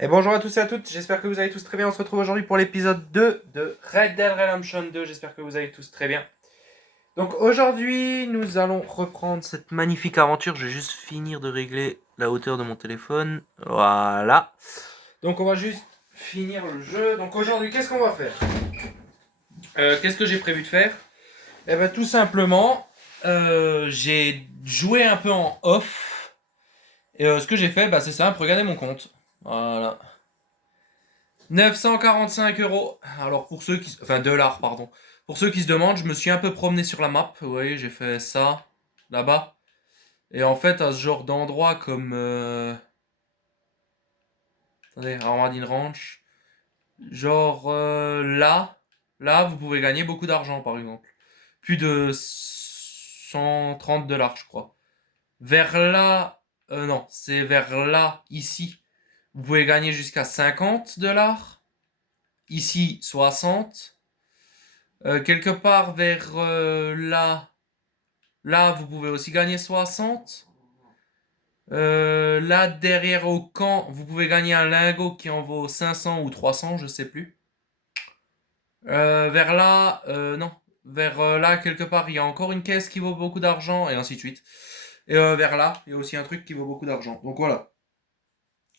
Et bonjour à tous et à toutes, j'espère que vous allez tous très bien. On se retrouve aujourd'hui pour l'épisode 2 de Red Dead Redemption 2. J'espère que vous allez tous très bien. Donc aujourd'hui, nous allons reprendre cette magnifique aventure. Je vais juste finir de régler la hauteur de mon téléphone. Voilà. Donc on va juste finir le jeu. Donc aujourd'hui, qu'est-ce qu'on va faire Qu'est-ce que j'ai prévu de faire Eh bien tout simplement, j'ai joué un peu en off. Et ce que j'ai fait, c'est simple, regardez mon compte. Voilà. 945 €. Alors pour ceux qui... Enfin, dollars, pardon. Pour ceux qui se demandent, je me suis un peu promené sur la map. Vous voyez, j'ai fait ça, là-bas. Et en fait, à ce genre d'endroit comme... Attendez, Armadine Ranch. Genre là. Là, vous pouvez gagner beaucoup d'argent, par exemple. Plus de 130 $, je crois. Vers là... non, c'est vers là, ici. Vous pouvez gagner jusqu'à 50 $. Ici, 60. Quelque part vers là, là vous pouvez aussi gagner 60. Là derrière au camp, vous pouvez gagner un lingot qui en vaut 500 ou 300, je sais plus. Vers là, non, vers là quelque part, il y a encore une caisse qui vaut beaucoup d'argent et ainsi de suite. Et vers là, il y a aussi un truc qui vaut beaucoup d'argent. Donc voilà.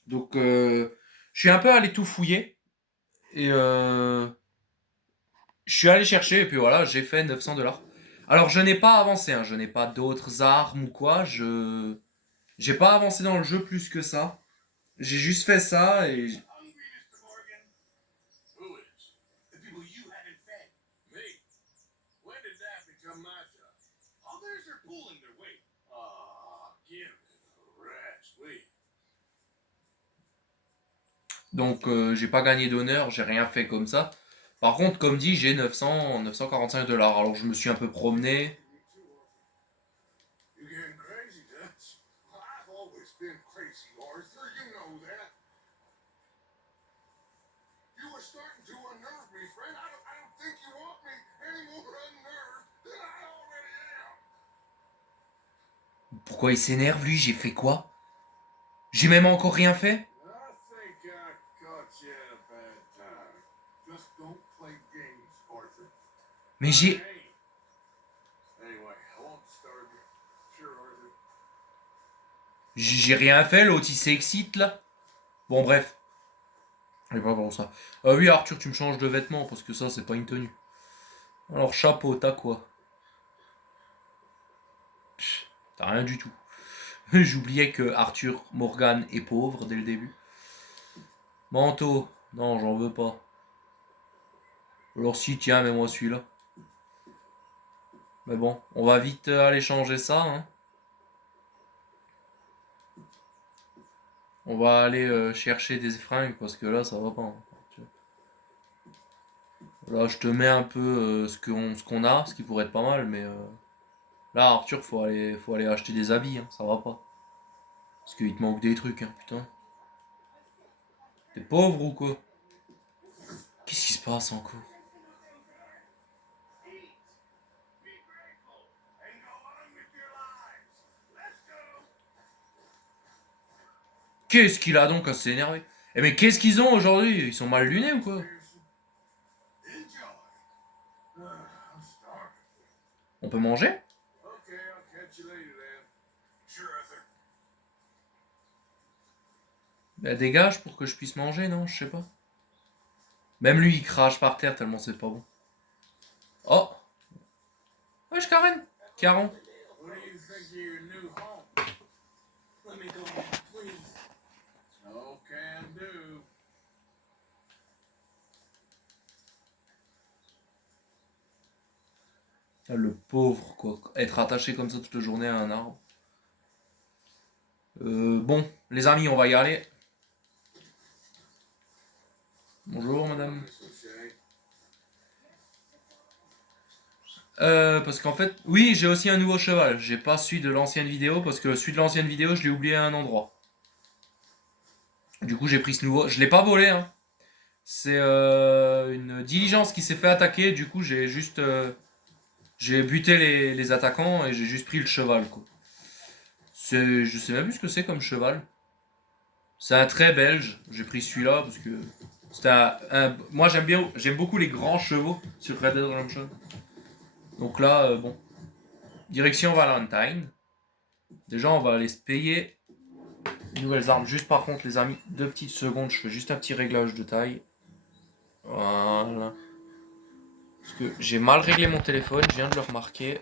Donc je suis un peu allé tout fouiller et je suis allé chercher et puis voilà, j'ai fait 900 $. Alors je n'ai pas avancé, hein, je n'ai pas d'autres armes ou quoi, j'ai pas avancé dans le jeu plus que ça. J'ai juste fait ça et donc j'ai pas gagné d'honneur, j'ai rien fait comme ça. Par contre, comme dit, j'ai 945 $. Alors je me suis un peu promené. Pourquoi il s'énerve lui? J'ai fait quoi? J'ai même encore rien fait? Mais j'ai rien fait, l'autre il s'excite là. Bon bref, c'est pas pour ça. Oui Arthur, tu me changes de vêtements parce que ça c'est pas une tenue. Alors chapeau, t'as quoi? T'as rien du tout. J'oubliais que Arthur Morgan est pauvre dès le début. Manteau, non j'en veux pas. Alors si, tiens, mets-moi celui-là. Mais bon, on va vite aller changer ça. Hein. On va aller chercher des fringues parce que là, ça va pas. Hein. Là, je te mets un peu ce qu'on a, ce qui pourrait être pas mal, mais là, Arthur, faut aller acheter des habits, hein, ça va pas. Parce qu'il te manque des trucs, hein, putain. T'es pauvre ou quoi? Qu'est-ce qui se passe encore? Qu'est-ce qu'il a donc à s'énerver? Eh mais qu'est-ce qu'ils ont aujourd'hui? Ils sont mal lunés ou quoi? On peut manger? Bah dégage pour que je puisse manger, non? Je sais pas. Même lui, il crache par terre tellement c'est pas bon. Oh! Wesh, Karen! Caron! Ah, le pauvre, quoi. Être attaché comme ça toute la journée à un arbre. Bon, les amis, on va y aller. Bonjour, madame. Parce qu'en fait, oui, j'ai aussi un nouveau cheval. J'ai pas celui de l'ancienne vidéo parce que celui de l'ancienne vidéo, je l'ai oublié à un endroit. Du coup, j'ai pris ce nouveau. Je l'ai pas volé, hein. C'est une diligence qui s'est fait attaquer. Du coup, j'ai buté les attaquants et j'ai juste pris le cheval, quoi. Je sais même plus ce que c'est comme cheval. C'est un trait belge. J'ai pris celui-là parce que c'est moi j'aime beaucoup les grands chevaux sur Red Dead Redemption. Donc là, bon, direction Valentine. Déjà, on va aller se payer de nouvelles armes. Juste par contre, les amis, 2 petites secondes, je fais juste un petit réglage de taille. Voilà. Parce que j'ai mal réglé mon téléphone, je viens de le remarquer.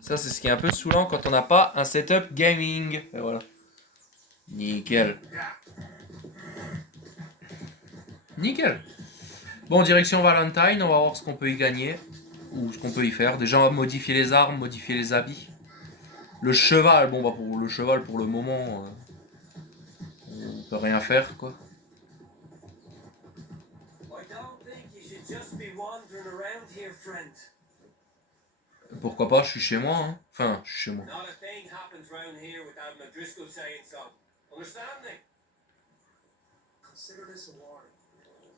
Ça, c'est ce qui est un peu saoulant quand on n'a pas un setup gaming. Et voilà. Nickel. Nickel. Bon, direction Valentine, on va voir ce qu'on peut y gagner. Ou ce qu'on peut y faire. Déjà, on va modifier les armes, modifier les habits. Le cheval, bon, bah pour le cheval, pour le moment, on peut rien faire, quoi. Pourquoi pas, je suis chez moi, hein. Enfin, je suis chez moi.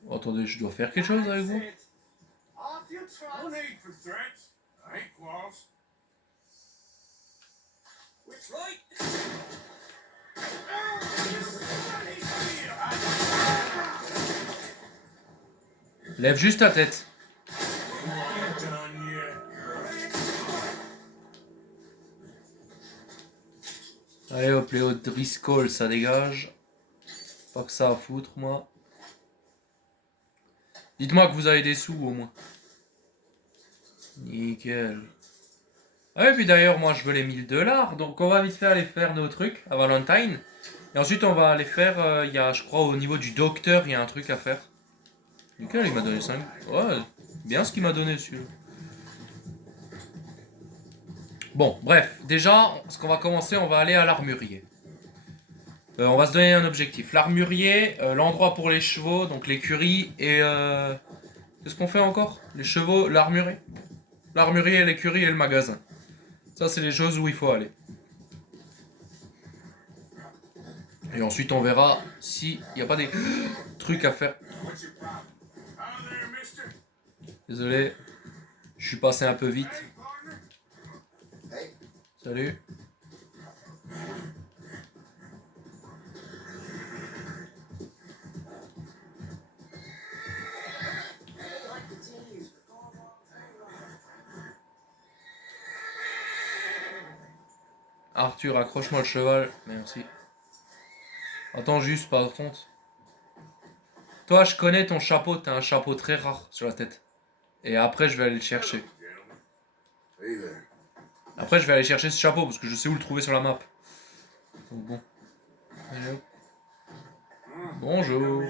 Oh, attendez, je dois faire quelque chose avec vous? Lève juste ta tête. Allez hop, Léo Driscoll, ça dégage. Pas que ça à foutre, moi. Dites-moi que vous avez des sous, au moins. Nickel. Ah et puis d'ailleurs, moi, je veux les 1000 $. Donc, on va vite fait aller faire nos trucs à Valentine. Et ensuite, on va aller faire... Il y a, je crois, au niveau du docteur, il y a un truc à faire. Nickel, il m'a donné 5. Ouais, bien ce qu'il m'a donné, celui-là. Bon, bref. Déjà, ce qu'on va commencer, on va aller à l'armurier. On va se donner un objectif. L'armurier, l'endroit pour les chevaux, donc l'écurie et... Qu'est-ce qu'on fait encore? Les chevaux, l'armurier. L'armurier, l'écurie et le magasin. Ça, c'est les choses où il faut aller. Et ensuite, on verra s'il n'y a pas des trucs à faire. Désolé, je suis passé un peu vite. Salut. Arthur, accroche-moi le cheval. Merci. Attends juste, par contre. Toi, je connais ton chapeau. T'as un chapeau très rare sur la tête. Et après, je vais aller le chercher. Après, je vais aller chercher ce chapeau parce que je sais où le trouver sur la map. Donc bon. Allez, hop. Bonjour.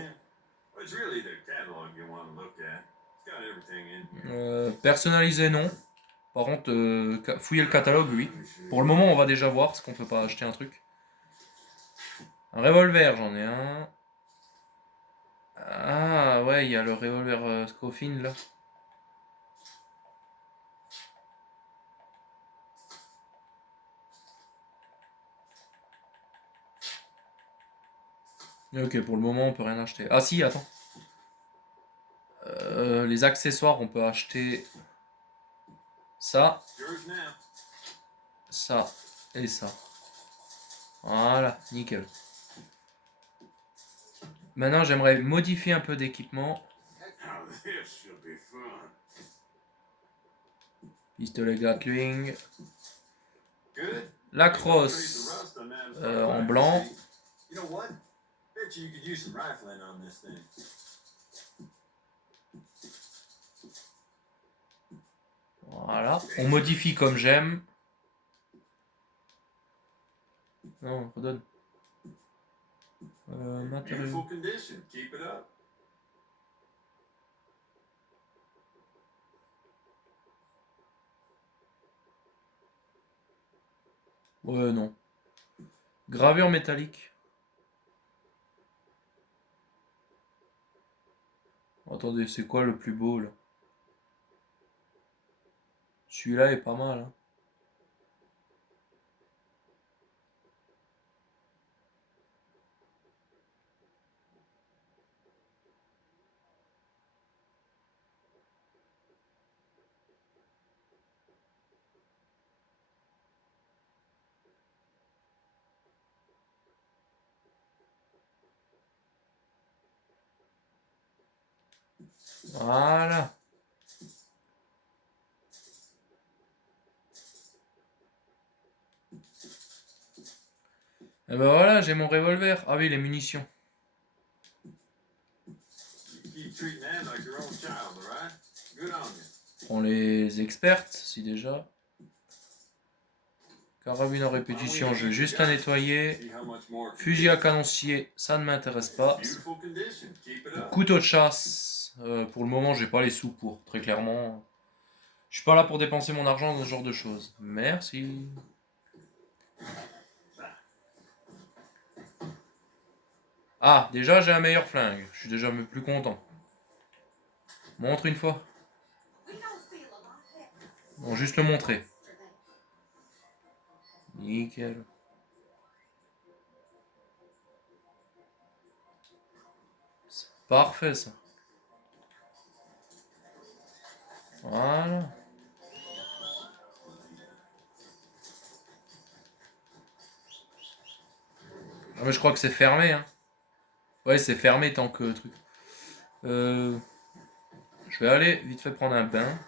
Personnalisé, non. Par contre, fouiller le catalogue, oui. Pour le moment, on va déjà voir, parce qu'on peut pas acheter un truc. Un revolver, j'en ai un. Ah, ouais, il y a le revolver Scofield, là. Ok, pour le moment, on peut rien acheter. Ah si, attends. Les accessoires, on peut acheter ça, ça et ça. Voilà, nickel. Maintenant, j'aimerais modifier un peu d'équipement. Pistolet Gatling. La crosse en blanc. Voilà, on modifie comme j'aime. Non, redonne. Matériaux. Ouais, non. Gravure métallique. Attendez, c'est quoi le plus beau là? Celui-là est pas mal. Hein. Voilà. Et ben voilà, j'ai mon revolver. Ah oui, les munitions. On les expertes, si déjà. Carabine en répétition, je vais juste la nettoyer. Fusil à canoncier, ça ne m'intéresse pas. Couteau de chasse, pour le moment, j'ai pas les sous pour, très clairement. Je suis pas là pour dépenser mon argent dans ce genre de choses. Merci. Ah, déjà j'ai un meilleur flingue. Je suis déjà plus content. Montre une fois. Bon, juste le montrer. Nickel. C'est parfait ça. Voilà. Ah mais je crois que c'est fermé, hein. Ouais, c'est fermé tant que truc. Je vais aller vite fait prendre un bain.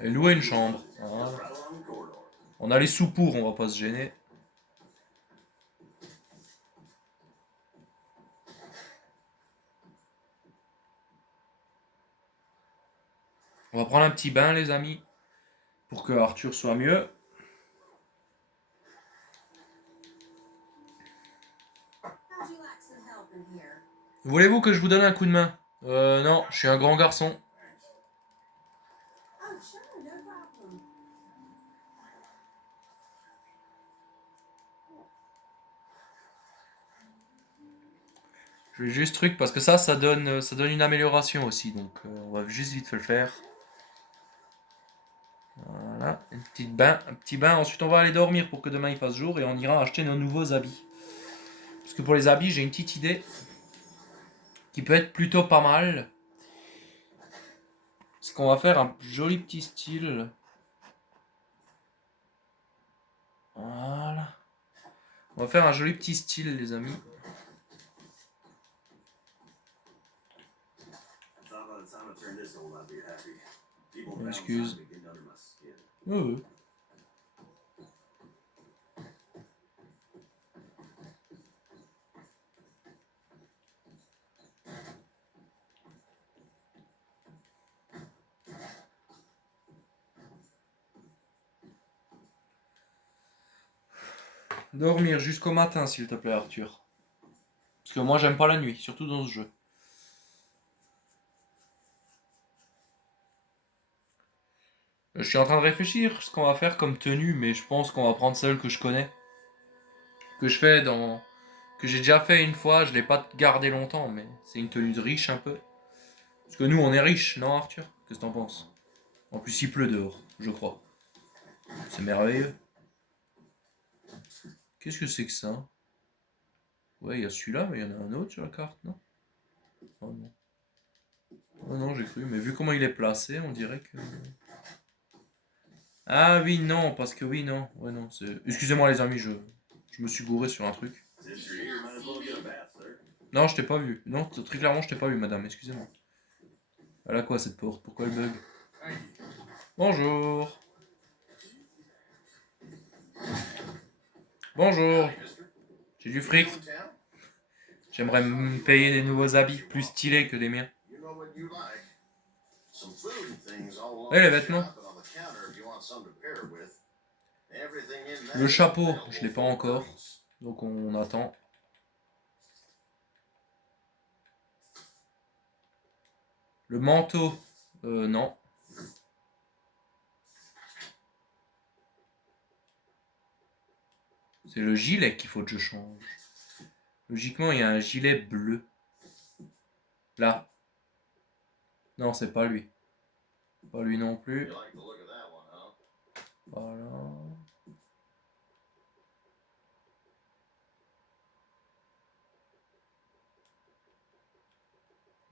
Et louer une chambre. Voilà. On a les sous pour, on va pas se gêner. On va prendre un petit bain, les amis, pour que Arthur soit mieux. Voulez-vous que je vous donne un coup de main? Non, je suis un grand garçon. Je vais juste truc parce que ça donne une amélioration aussi. Donc on va juste vite fait le faire. Voilà, un petit bain. Ensuite on va aller dormir pour que demain il fasse jour et on ira acheter nos nouveaux habits. Parce que pour les habits j'ai une petite idée qui peut être plutôt pas mal. C'est qu'on va faire un joli petit style. Voilà. On va faire un joli petit style les amis. Excuse. Ouais. Dormir jusqu'au matin s'il te plaît Arthur. Parce que moi j'aime pas la nuit, surtout dans ce jeu. Je suis en train de réfléchir ce qu'on va faire comme tenue, mais je pense qu'on va prendre celle que je connais. Que je fais dans. Que j'ai déjà fait une fois, je l'ai pas gardé longtemps, mais c'est une tenue de riche un peu. Parce que nous on est riches, non Arthur? Qu'est-ce que t'en penses? En plus il pleut dehors, je crois. C'est merveilleux. Qu'est-ce que c'est que ça? Ouais, il y a celui-là, mais il y en a un autre sur la carte, non? Oh non. Oh non, j'ai cru, mais vu comment il est placé, on dirait que. Ah oui, non, parce que oui, non. Ouais, non, c'est. Excusez-moi les amis, je me suis gouré sur un truc. Non, je t'ai pas vu. Non, très clairement, je t'ai pas vu, madame, excusez-moi. Elle a quoi cette porte? Pourquoi elle bug? Bonjour. Bonjour. J'ai du fric. J'aimerais me payer des nouveaux habits plus stylés que les miens. Et les vêtements. Le chapeau, je l'ai pas encore. Donc on attend. Le manteau, non. C'est le gilet qu'il faut que je change. Logiquement, il y a un gilet bleu. Là. Non, c'est pas lui. Pas lui non plus. Voilà.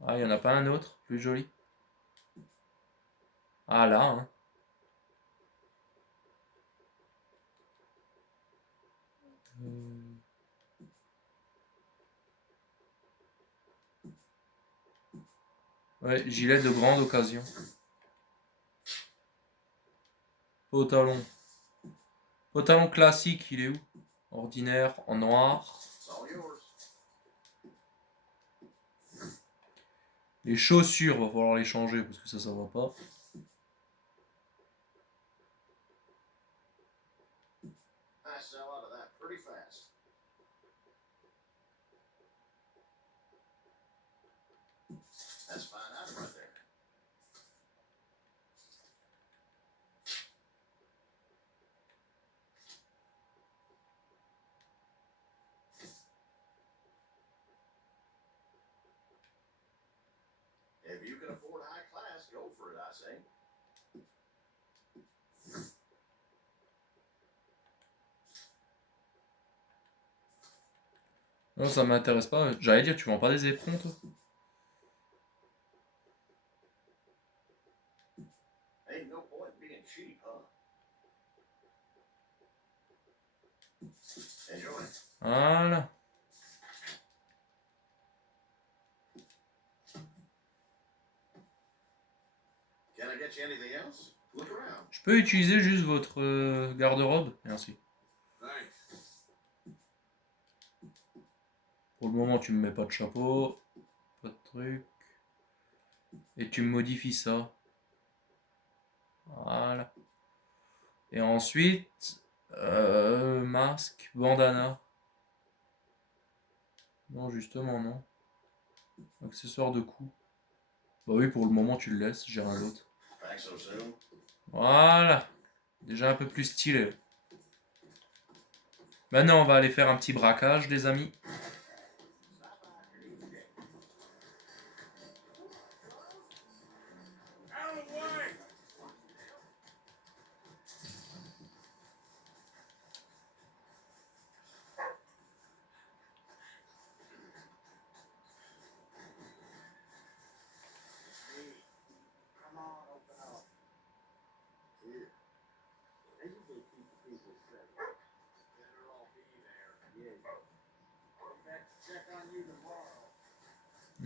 Ah, il n'y en a pas un autre plus joli? Ah, là, hein. Euh, Ouais, gilet de grande occasion. Pantalon. Pantalon classique, il est où? Ordinaire, en noir. Les chaussures, va falloir les changer parce que ça va pas. Non, ça m'intéresse pas. J'allais dire, tu vends pas des éperons, toi? Voilà. Je peux utiliser juste votre garde-robe? Merci. Pour le moment, tu me mets pas de chapeau. Pas de truc. Et tu me modifies ça. Voilà. Et ensuite, masque, bandana. Non, justement, non. Accessoire de cou. Bah oui, pour le moment, tu le laisses, j'ai rien d'autre. Voilà. Déjà un peu plus stylé. Maintenant, on va aller faire un petit braquage, les amis.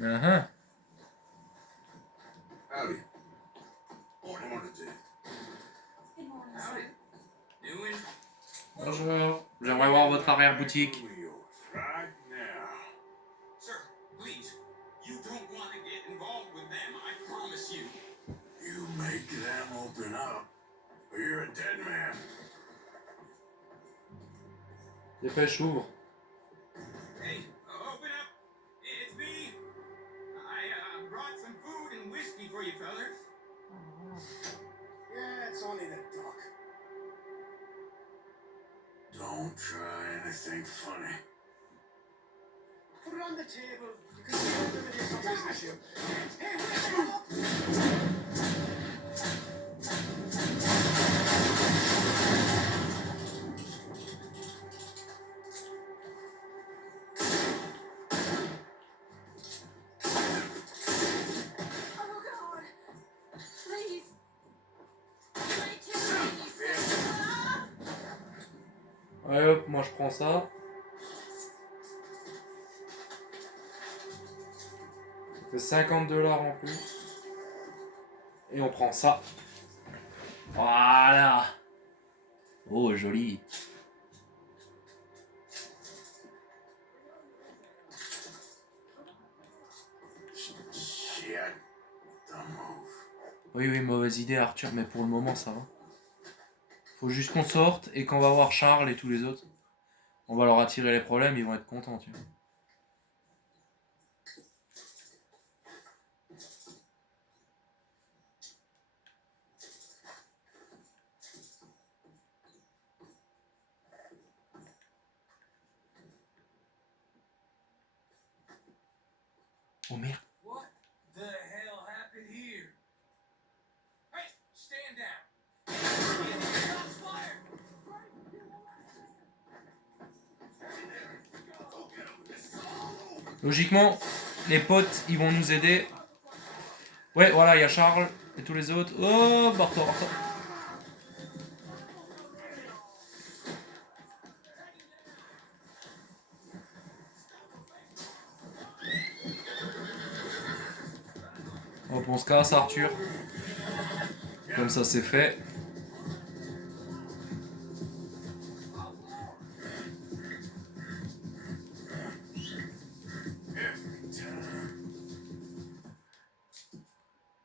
Uh-huh. Howdy. Morning, Dick. Good morning, sir. Doing? Bonjour. J'aimerais voir votre arrière-boutique. Right now. Sir, please. You don't want to get involved with them, I promise you. You make them open up, or you're a dead man. Dépêche, ouvre. Hey, open up. It's me. I brought some food and whiskey for you fellers. Yeah, it's only the duck. Don't try anything funny. Put it on the table. You can see how limited somebody's issue. Hey, wake up! Oh, God. Please. Don't kill me, sir. Ouais, hop, moi je prends ça. Ça fait 50 $ en plus. Et on prend ça. Voilà. Oh, joli. Shit. Don't move. Oui, oui, mauvaise idée, Arthur, mais pour le moment, ça va. Faut juste qu'on sorte et qu'on va voir Charles et tous les autres. On va leur attirer les problèmes, ils vont être contents, tu vois. Oh merde. What the hell happened here? Hey, stand down. Shots fired. Logiquement, les potes, ils vont nous aider. Ouais, voilà, il y a Charles et tous les autres. Oh, barre-toi, barre-toi. on se casse, Arthur. Comme ça, c'est fait.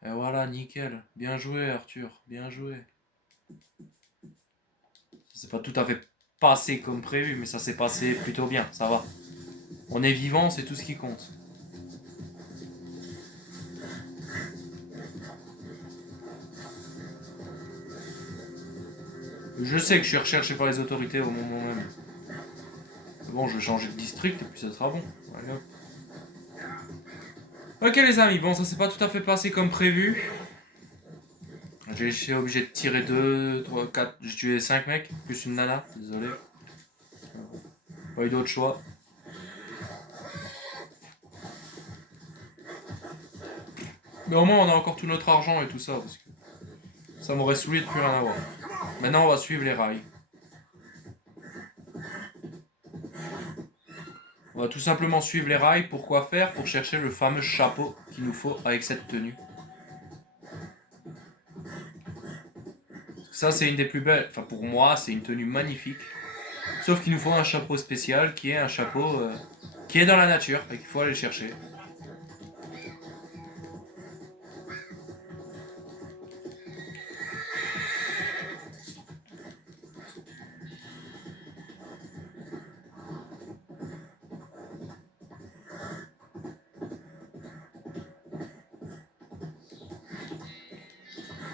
Et voilà, nickel. Bien joué, Arthur. Bien joué. C'est pas tout à fait passé comme prévu, mais ça s'est passé plutôt bien. Ça va. On est vivant, c'est tout ce qui compte. Je sais que je suis recherché par les autorités au moment même. Bon, je vais changer de district et puis ça sera bon. Voilà. Ok les amis, bon ça s'est pas tout à fait passé comme prévu. J'ai été obligé de tirer 2, 3, 4, j'ai tué 5 mecs, plus une nana, désolé. Pas eu d'autre choix. Mais au moins on a encore tout notre argent et tout ça, parce que ça m'aurait saoulé de plus rien avoir. Maintenant on va suivre les rails. On va tout simplement suivre les rails. Pourquoi faire? Pour chercher le fameux chapeau qu'il nous faut avec cette tenue. Ça c'est une des plus belles, enfin pour moi c'est une tenue magnifique. Sauf qu'il nous faut un chapeau spécial qui est un chapeau qui est dans la nature et qu'il faut aller le chercher.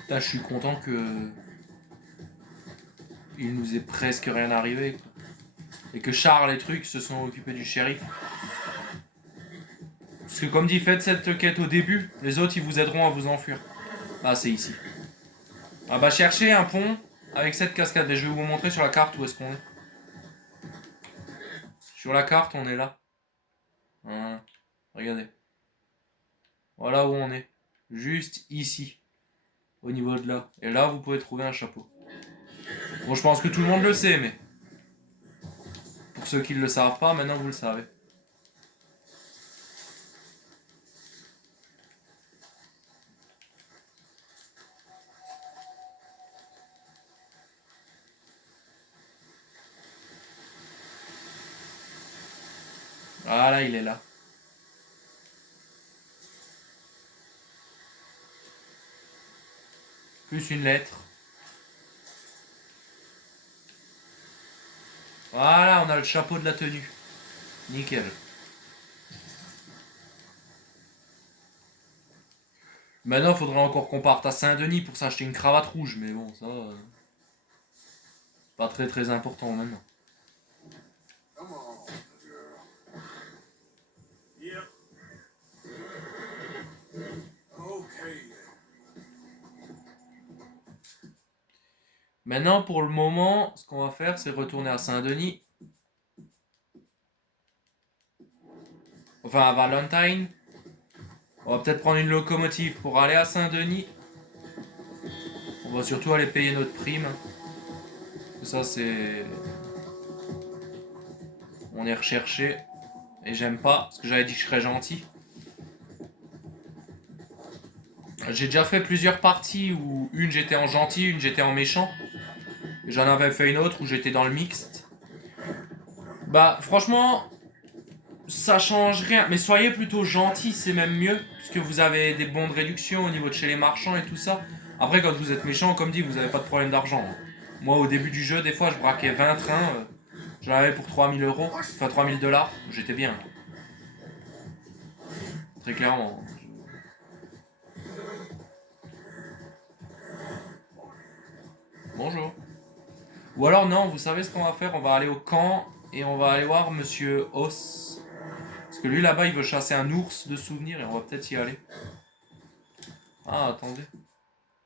Putain, je suis content que il nous est presque rien arrivé. Quoi. Et que Charles et trucs se sont occupés du shérif. Parce que comme dit, faites cette quête au début, les autres ils vous aideront à vous enfuir. Ah c'est ici. Ah bah cherchez un pont avec cette cascade. Et je vais vous montrer sur la carte où est-ce qu'on est. Sur la carte on est là. Voilà. Regardez. Voilà où on est. Juste ici. Au niveau de là. Et là vous pouvez trouver un chapeau. Bon je pense que tout le monde le sait mais... Pour ceux qui ne le savent pas, maintenant vous le savez. Voilà, il est là. Plus une lettre. Voilà, on a le chapeau de la tenue. Nickel. Maintenant, il faudrait encore qu'on parte à Saint-Denis pour s'acheter une cravate rouge, mais bon, ça... pas très très important maintenant. Come on, girl. Yep. Okay. Maintenant, pour le moment, ce qu'on va faire, c'est retourner à Saint-Denis. Enfin, à Valentine. On va peut-être prendre une locomotive pour aller à Saint-Denis. On va surtout aller payer notre prime. Ça, c'est... On est recherché. Et j'aime pas, parce que j'avais dit que je serais gentil. J'ai déjà fait plusieurs parties où une j'étais en gentil, une j'étais en méchant. J'en avais fait une autre où j'étais dans le mixte. Bah franchement, ça change rien. Mais soyez plutôt gentil, c'est même mieux. Parce que vous avez des bons de réduction au niveau de chez les marchands et tout ça. Après quand vous êtes méchant, comme dit, vous avez pas de problème d'argent. Moi au début du jeu, des fois je braquais 20 trains. J'en avais pour 3000 euros. Enfin 3000 $. J'étais bien. Très clairement. Bonjour. Ou alors non, vous savez ce qu'on va faire? On va aller au camp et on va aller voir Monsieur Os. Parce que lui là-bas il veut chasser un ours de souvenirs et on va peut-être y aller. Ah attendez.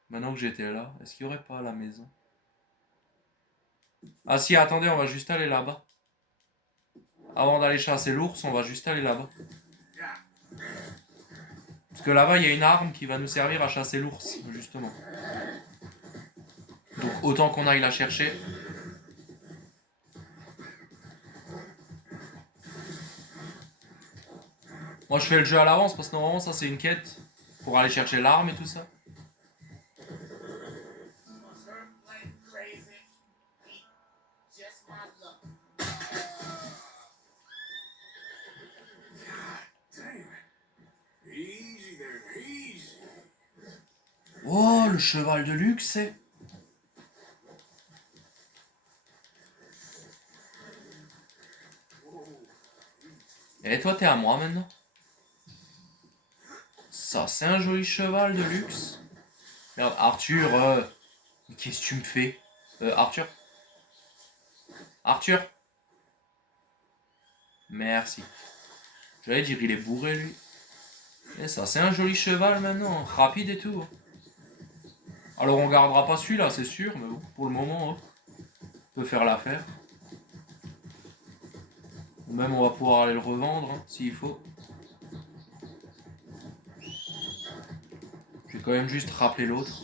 Maintenant que j'étais là, est-ce qu'il n'y aurait pas à la maison? Ah si, attendez, on va juste aller là-bas. Avant d'aller chasser l'ours, on va juste aller là-bas. Parce que là-bas il y a une arme qui va nous servir à chasser l'ours, justement. Donc autant qu'on aille la chercher. Moi je fais le jeu à l'avance parce que normalement ça c'est une quête. Pour aller chercher l'arme et tout ça. Must hurt like crazy. Just my luck. God damn it. Easy there, easy. Oh, le cheval de luxe, c'est... Et toi, t'es à moi maintenant. Ça, c'est un joli cheval de luxe. Merde, Arthur, mais qu'est-ce que tu me fais? Arthur? Arthur? Merci. J'allais dire, il est bourré, lui. Et ça, c'est un joli cheval maintenant, rapide et tout. Alors, on gardera pas celui-là, c'est sûr, mais bon, pour le moment, on peut faire l'affaire. Ou même, on va pouvoir aller le revendre, hein, s'il faut. Je vais quand même juste rappeler l'autre.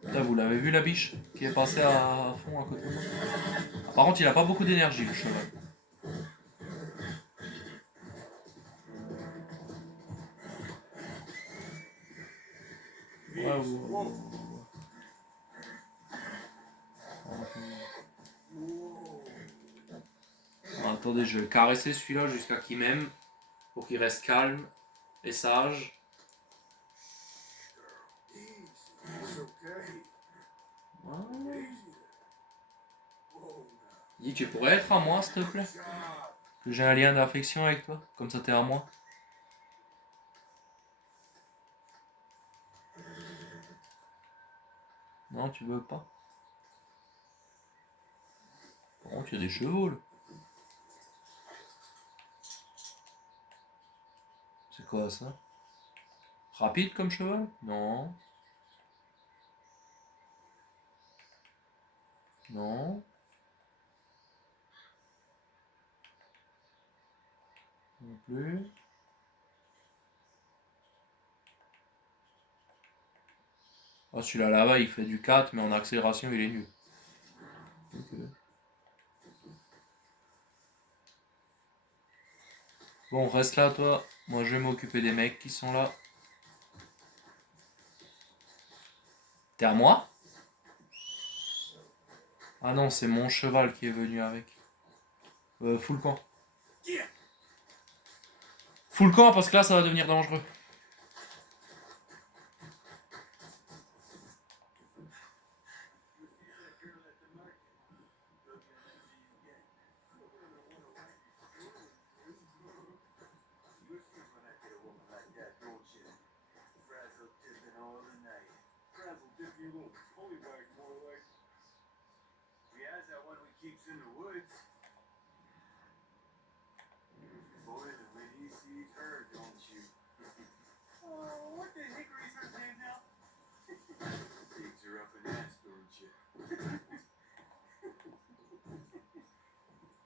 Putain, vous l'avez vu la biche qui est passée à fond à côté de moi. Ah, par contre, il a pas beaucoup d'énergie, le cheval. Ouais. Attendez, je vais caresser celui-là jusqu'à qu'il m'aime. Pour qu'il reste calme et sage. It's okay. Ouais. Easy there. Whoa, now. Dis, tu pourrais être à moi, s'il te plaît? Job. Que j'ai un lien d'affection avec toi. Comme ça, t'es à moi. Non, tu veux pas? Par contre, il y a des chevaux, là. C'est quoi, ça? Rapide comme cheval? Non. Non. Non plus. Ah, celui-là là-bas, il fait du 4, mais en accélération, il est nul. Ok. Bon, reste là, toi. Moi, je vais m'occuper des mecs qui sont là. T'es à moi? Ah non, c'est mon cheval qui est venu avec. Full camp. Yeah. Full camp, parce que là, ça va devenir dangereux. Keeps in the woods. Boy, the way he sees her, don't you? Oh, what the hickory's her name now? Digs her up an ass, don't you?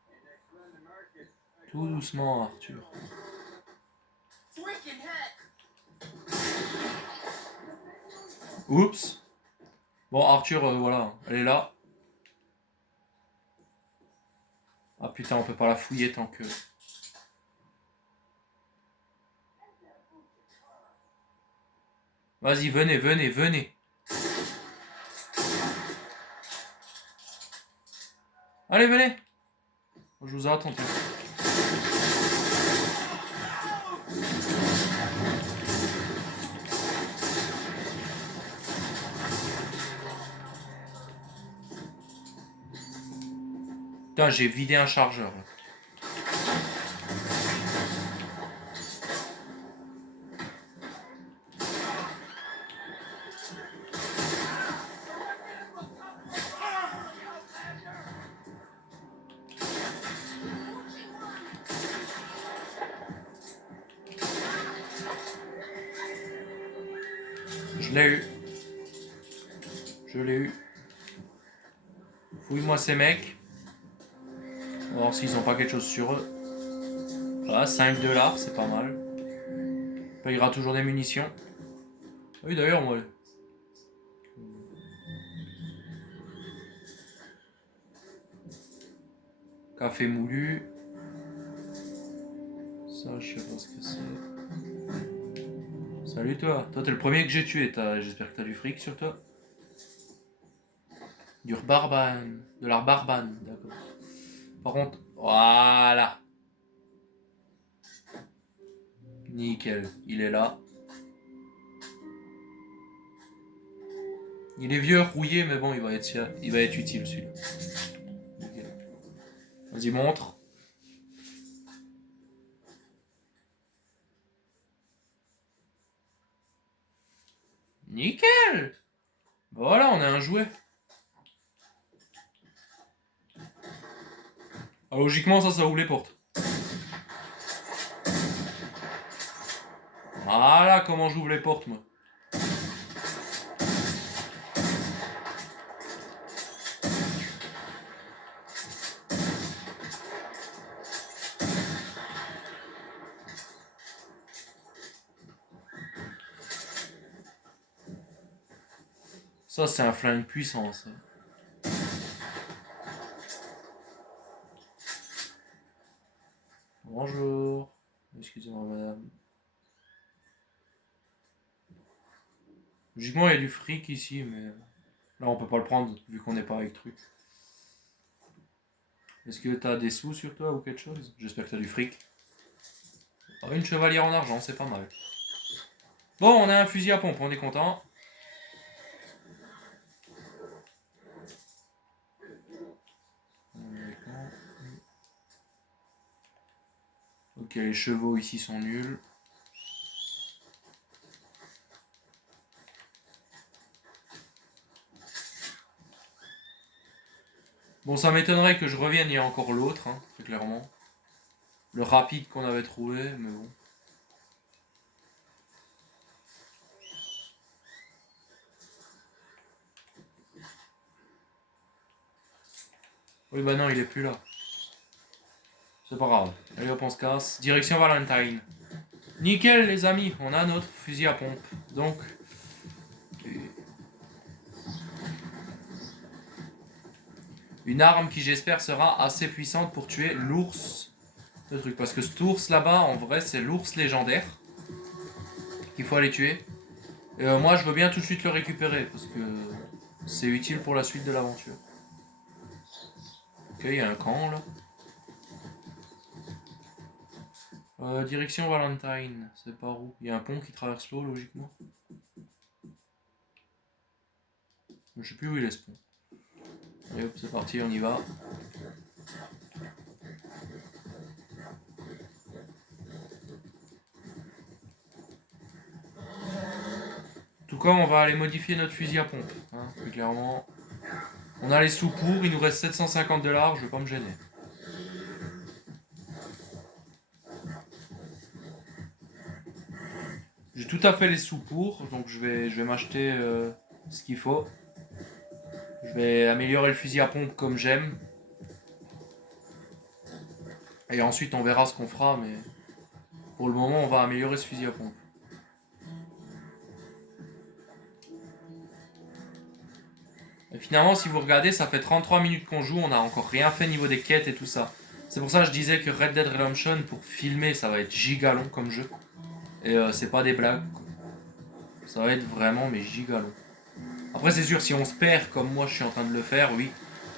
And next run to market. Tout doucement, Arthur. Freaking heck! Oups. Bon, Arthur, voilà, elle est là. Ah putain, on peut pas la fouiller tant que... Vas-y, venez, venez, venez. Allez, venez. Je vous attends. Putain, j'ai vidé un chargeur, là. Je l'ai eu. Je l'ai eu. Fouille-moi ces mecs. On va voir s'ils ont pas quelque chose sur eux. Voilà, 5 $, c'est pas mal. On payera toujours des munitions. Oui, d'ailleurs, moi... Café moulu. Ça, je sais pas ce que c'est. Salut toi. Toi, t'es le premier que j'ai tué. J'espère que t'as du fric sur toi. Du barbane. De la barbane, d'accord. Par contre, voilà. Nickel. Il est là. Il est vieux, rouillé, mais bon, il va être utile celui-là. Nickel. Vas-y, montre. Nickel. Voilà, on a un jouet. Ah, logiquement, ça ouvre les portes. Voilà comment j'ouvre les portes, moi. Ça, c'est un flingue puissant, ça. Bonjour. Excusez-moi, madame. Logiquement, il y a du fric ici, mais là, on peut pas le prendre vu qu'on n'est pas avec truc. Est-ce que t'as des sous sur toi ou quelque chose? J'espère que t'as du fric. Ah, une chevalière en argent, c'est pas mal. Bon, on a un fusil à pompe, on est content. Ok, les chevaux ici sont nuls. Bon, ça m'étonnerait que je revienne, il y a encore l'autre, hein, très clairement. Le rapide qu'on avait trouvé, mais bon. Oui, bah non, il est plus là. C'est pas grave. Allez hop, on se casse. Direction Valentine. Nickel, les amis, on a notre fusil à pompe. Donc, une arme qui, j'espère, sera assez puissante pour tuer l'ours. Le truc, parce que cet ours là-bas, en vrai, c'est l'ours légendaire qu'il faut aller tuer. Et moi, je veux bien tout de suite le récupérer parce que c'est utile pour la suite de l'aventure. Ok, il y a un camp là. Direction Valentine, c'est par où? Il y a un pont qui traverse l'eau, logiquement. Je sais plus où il est ce pont. Allez hop, c'est parti, on y va. En tout cas, on va aller modifier notre fusil à pompe. Hein, plus clairement. On a les sous pour, il nous reste 750 $, je vais pas me gêner. J'ai tout à fait les sous pour, donc je vais m'acheter ce qu'il faut. Je vais améliorer le fusil à pompe comme j'aime. Et ensuite on verra ce qu'on fera, mais pour le moment on va améliorer ce fusil à pompe. Et finalement, si vous regardez, ça fait 33 minutes qu'on joue, on n'a encore rien fait niveau des quêtes et tout ça. C'est pour ça que je disais que Red Dead Redemption, pour filmer, ça va être giga long comme jeu. Et c'est pas des blagues. Ça va être vraiment mais giga long. Après c'est sûr, si on se perd comme moi je suis en train de le faire, oui.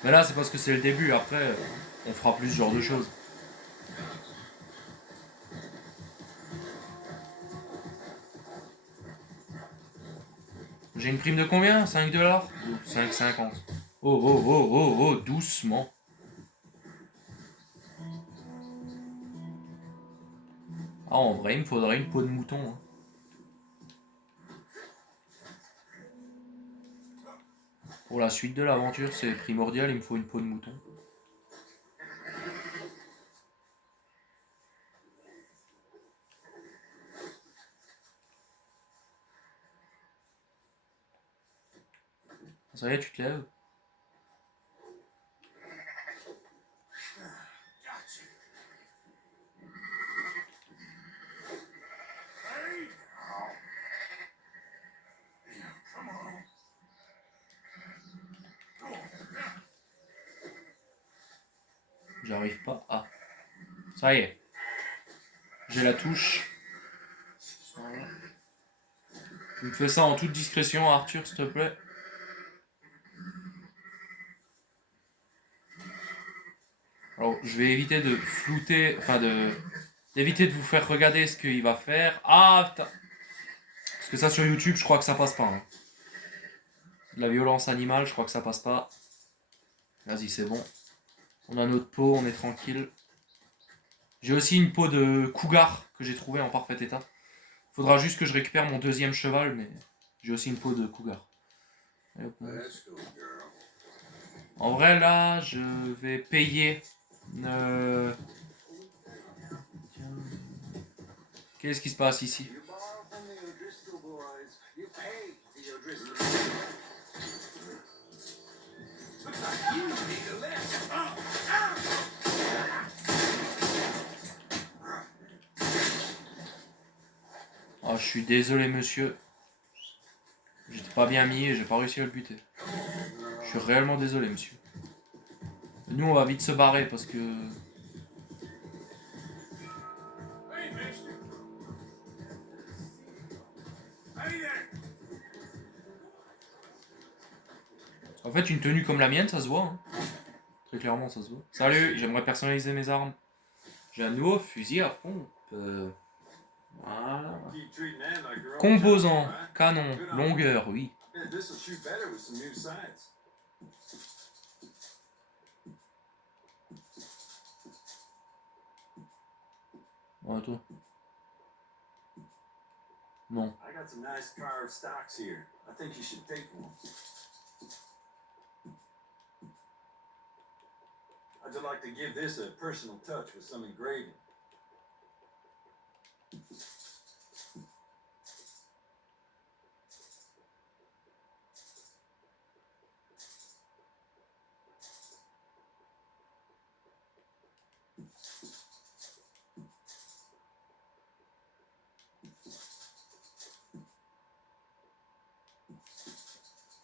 Mais là c'est parce que c'est le début, après on fera plus ce genre de choses. J'ai une prime de combien? 5 $? 5,50. Oh oh oh oh oh, doucement. Ah, en vrai, il me faudrait une peau de mouton. Hein. Pour la suite de l'aventure, c'est primordial, il me faut une peau de mouton. Ça y est, tu te lèves. J'arrive pas à... Ça y est. J'ai la touche. Voilà. Tu me fais ça en toute discrétion, Arthur, s'il te plaît. Alors, je vais éviter de flouter, enfin d'éviter de vous faire regarder ce qu'il va faire. Ah, putain. Parce que ça, sur YouTube, je crois que ça passe pas. Hein. De la violence animale, je crois que ça passe pas. Vas-y, c'est bon. On a notre peau, on est tranquille. J'ai aussi une peau de cougar que j'ai trouvée en parfait état. Faudra juste que je récupère mon deuxième cheval, mais j'ai aussi une peau de cougar. En vrai, là, je vais payer... Qu'est-ce qui se passe ici? Oh, je suis désolé, monsieur. J'étais pas bien mis et j'ai pas réussi à le buter. Je suis réellement désolé, monsieur. Nous, on va vite se barrer parce que... En fait, une tenue comme la mienne, ça se voit. Hein. Très clairement, ça se voit. Salut, j'aimerais personnaliser mes armes. J'ai un nouveau fusil à pompe. Voilà. Composant, canon, longueur, oui. Ouais, toi. Non. I got some nice carved stocks here. I think you should take one. I'd just like to give this a personal touch with some engraving.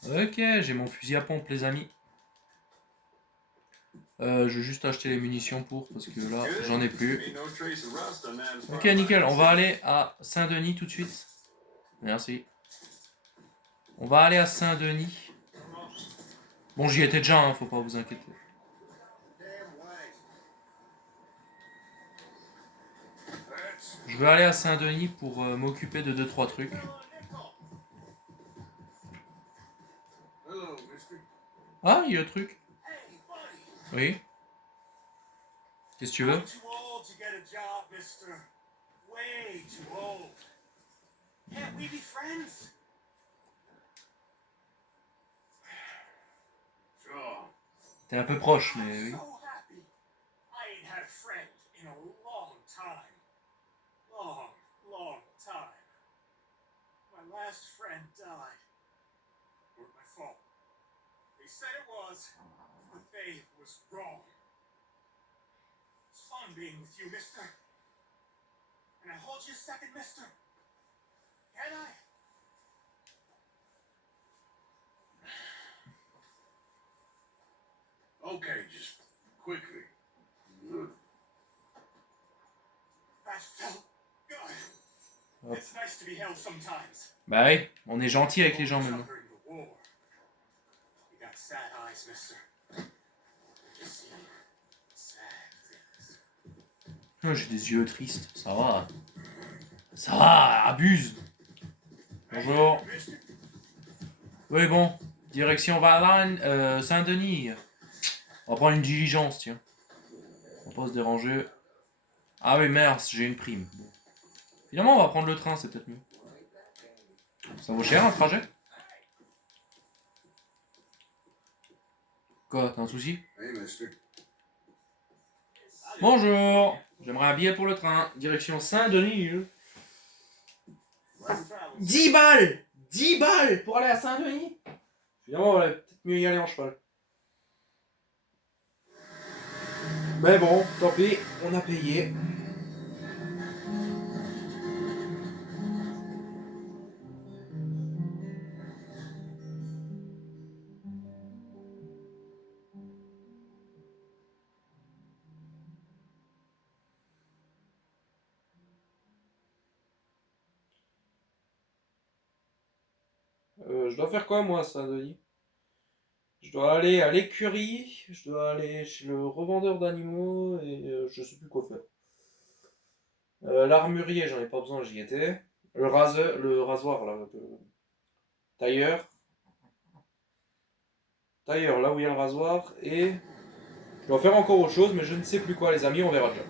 Ok, j'ai mon fusil à pompe, les amis. Je vais juste acheter les munitions pour, parce que là, j'en ai plus. Ok, nickel, on va aller à Saint-Denis tout de suite. Merci. On va aller à Saint-Denis. Bon, j'y étais déjà, hein, faut pas vous inquiéter. Je vais aller à Saint-Denis pour m'occuper de 2-3 trucs. Ah, il y a un truc. Oui. Qu'est-ce que tu veux? T'es un peu proche, mais oui. They said it was, but they was wrong. It's fun being with you, mister. Can I hold you a second, mister? Can I? Okay, just quickly. That felt good. Hop. It's nice to be held sometimes. Bah oui, on est gentil avec les gens maintenant. During the war, you got sad eyes, mister. You see sad things. Oh, j'ai des yeux tristes, ça va. Ça va, abuse. Bonjour. Oui, bon. Direction Valognes, Saint-Denis. On va prendre une diligence, tiens. On va pas se déranger. Ah oui, merde, j'ai une prime. Bon. Finalement, on va prendre le train, c'est peut-être mieux. Ça vaut cher un trajet? Quoi, t'as un souci? Bonjour. J'aimerais un billet pour le train. Direction Saint-Denis. 10 balles! 10 balles pour aller à Saint-Denis? Finalement, on va peut-être mieux y aller en cheval. Mais bon, tant pis, on a payé. Je dois faire quoi moi, Saint-Denis? Je dois aller à l'écurie, je dois aller chez le revendeur d'animaux et je sais plus quoi faire. L'armurier, j'en ai pas besoin, j'y étais. Le rasoir là, le tailleur. Tailleur, là où il y a le rasoir. Et je dois faire encore autre chose, mais je ne sais plus quoi, les amis, on verra déjà.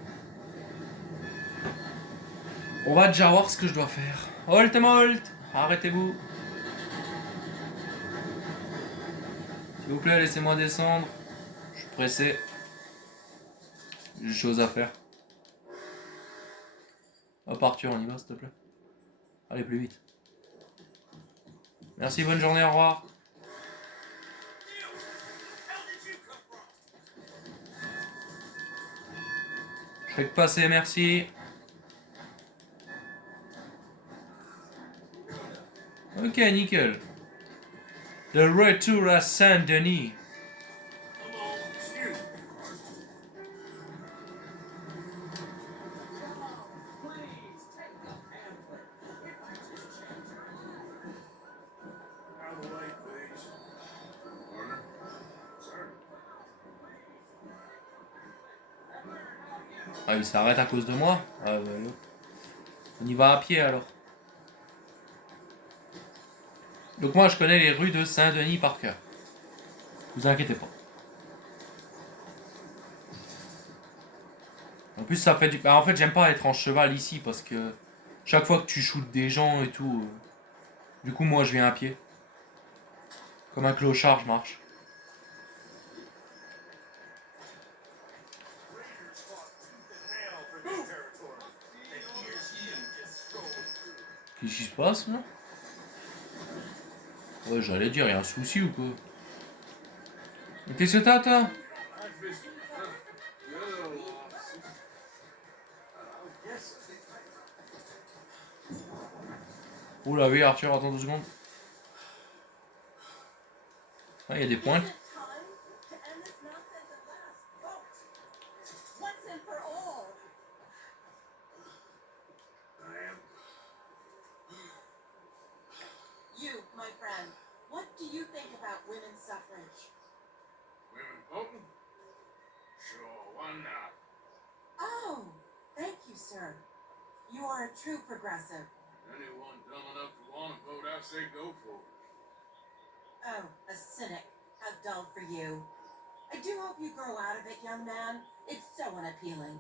On va déjà voir ce que je dois faire. Halt et molt, arrêtez-vous. S'il vous plaît, laissez-moi descendre. Je suis pressé. J'ai des choses à faire. Hop Arthur, on y va s'il te plaît. Allez plus vite. Merci, bonne journée, au revoir. Je fais que passer, merci. Ok, nickel. Le retour à Saint-Denis. Out of the way, please. Warner? Sir? Ah, il s'arrête à cause de moi. Ah, bah, allô. On y va à pied alors. Donc moi je connais les rues de Saint-Denis par cœur. Vous inquiétez pas. En plus ça fait du... Bah, en fait j'aime pas être en cheval ici parce que chaque fois que tu shootes des gens et tout... Du coup moi je viens à pied. Comme un clochard je marche. Raiders fought tooth and nail for this territory. And here's him just strolling through. Qu'est-ce qui se passe là? Ouais j'allais dire, y'a un souci ou quoi? Mais qu'est-ce que t'as toi? I visit. No, officer. Yes. Oula oui Arthur, attends 2 secondes. Ah y'a des pointes. Isn't it time to end this nonsense at last? Vote! Once and for all! I am. You, my friend, what do you think about women's suffrage? Women voting? Sure, why not? Oh, thank you, sir. You are a true progressive. Anyone dumb enough to want to vote, I say go for it. Oh, a cynic. How dull for you. I do hope you grow out of it, young man. It's so unappealing.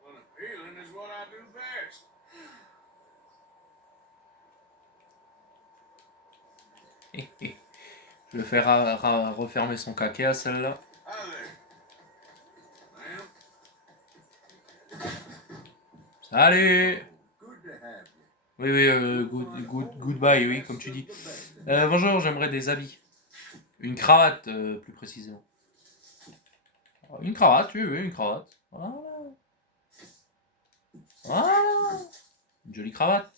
Unappealing is what I do best. Je vais faire refermer son caquet à celle-là. Hi there. Ma'am? Salut! Good to have you. Oui, goodbye, oui, comme tu dis. Bonjour, j'aimerais des habits. Une cravate, plus précisément. Une cravate, oui, une cravate. Voilà. Voilà. Une jolie cravate.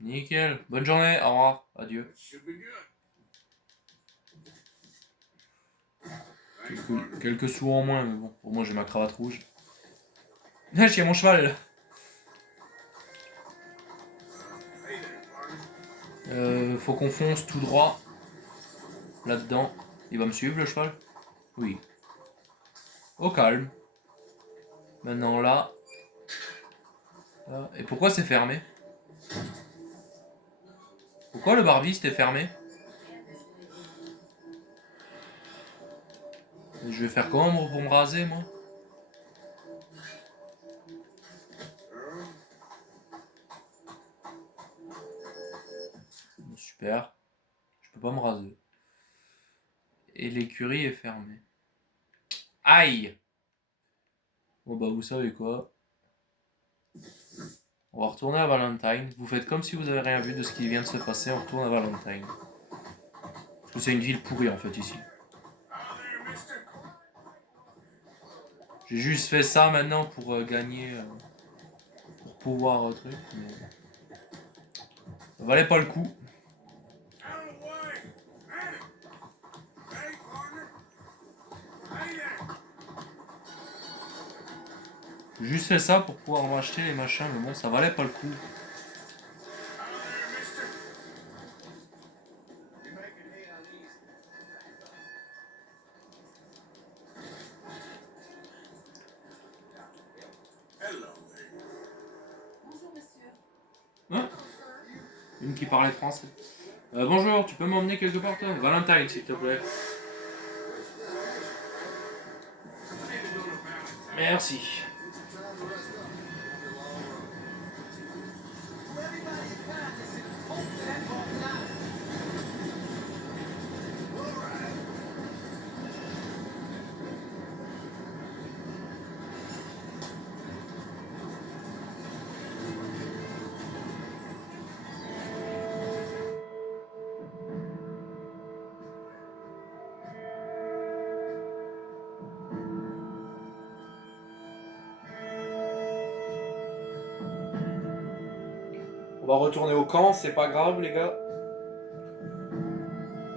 Nickel. Bonne journée, au revoir, adieu. That should be good. Thanks, partner. Quelques sous en moins, mais bon, au moins j'ai ma cravate rouge. Ah, il y a mon cheval là. Hey there, partner. Faut qu'on fonce tout droit. Là-dedans. Il va me suivre le cheval? Oui. Au calme. Maintenant là. Là. Et pourquoi c'est fermé? Pourquoi le barbiste est fermé? Et je vais faire comment pour me raser moi? Girl, Bon, super. Je peux pas me raser. Et l'écurie est fermée. Aïe! Bon bah vous savez quoi? On va retourner à Valentine. Vous faites comme si vous avez rien vu de ce qui vient de se passer. On retourne à Valentine. Parce que c'est une ville pourrie en fait ici. how there, mister? J'ai juste fait ça maintenant pour gagner. Pour pouvoir truc. Mais... ça valait pas le coup. Out of the way. Hey. Hey, partner. Hey there. J'ai juste fait ça pour pouvoir m'acheter les machins. Mais bon, ça valait pas le coup. How there, Une qui parlait français. Bonjour, tu peux m'emmener quelque part toi? Valentine, s'il te plaît. Merci. On va retourner au camp, c'est pas grave les gars.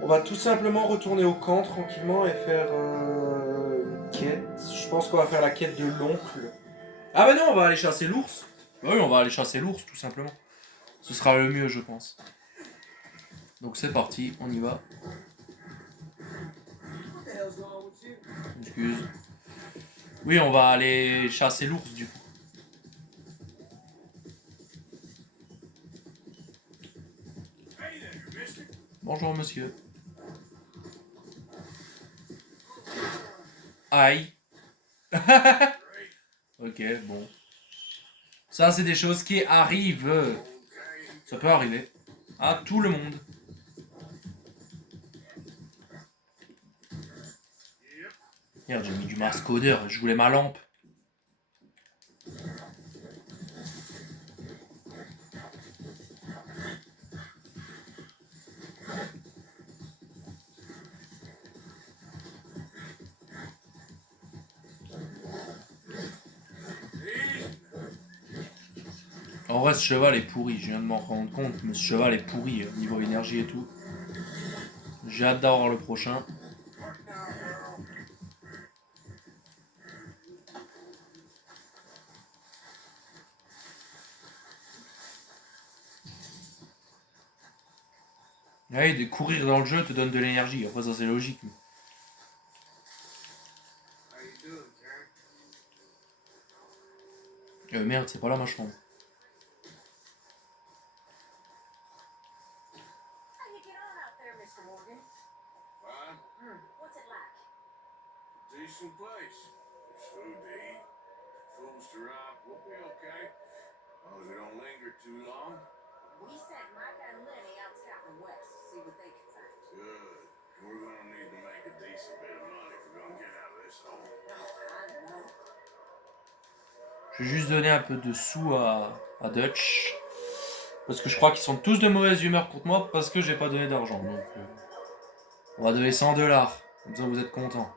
On va tout simplement retourner au camp tranquillement et faire une quête. Je pense qu'on va faire la quête de l'oncle. Ah bah non, on va aller chasser l'ours. Bah oui, on va aller chasser l'ours tout simplement. Ce sera le mieux je pense. Donc c'est parti, on y va. Excuse. Oui, on va aller chasser l'ours du coup. Bonjour monsieur. Aïe. Ok, bon. Ça c'est des choses qui arrivent. Ça peut arriver. À tout le monde. Merde, j'ai mis du masque odeur, je voulais ma lampe. En vrai, ce cheval est pourri, je viens de m'en rendre compte, mais ce cheval est pourri, niveau énergie et tout. J'ai hâte d'avoir le prochain. Ouais, de courir dans le jeu te donne de l'énergie, après ça c'est logique. Merde, c'est pas là ma chambre. How you get on out there, Mr. Morgan? Fine. What's it like? Decent place. There's food to eat. Fools to rob. We'll be okay. As long as we don't linger too long. We sent Micah and Lenny out scouting west to see what they could find. Good. And we're gonna need to make a decent bit of money if we're gonna get out of this hole. Oh, I know. Je vais juste donner un peu de sous à Dutch. Parce que je crois qu'ils sont tous de mauvaise humeur contre moi parce que j'ai pas donné d'argent. Donc on va donner 100 $. Comme ça vous êtes contents.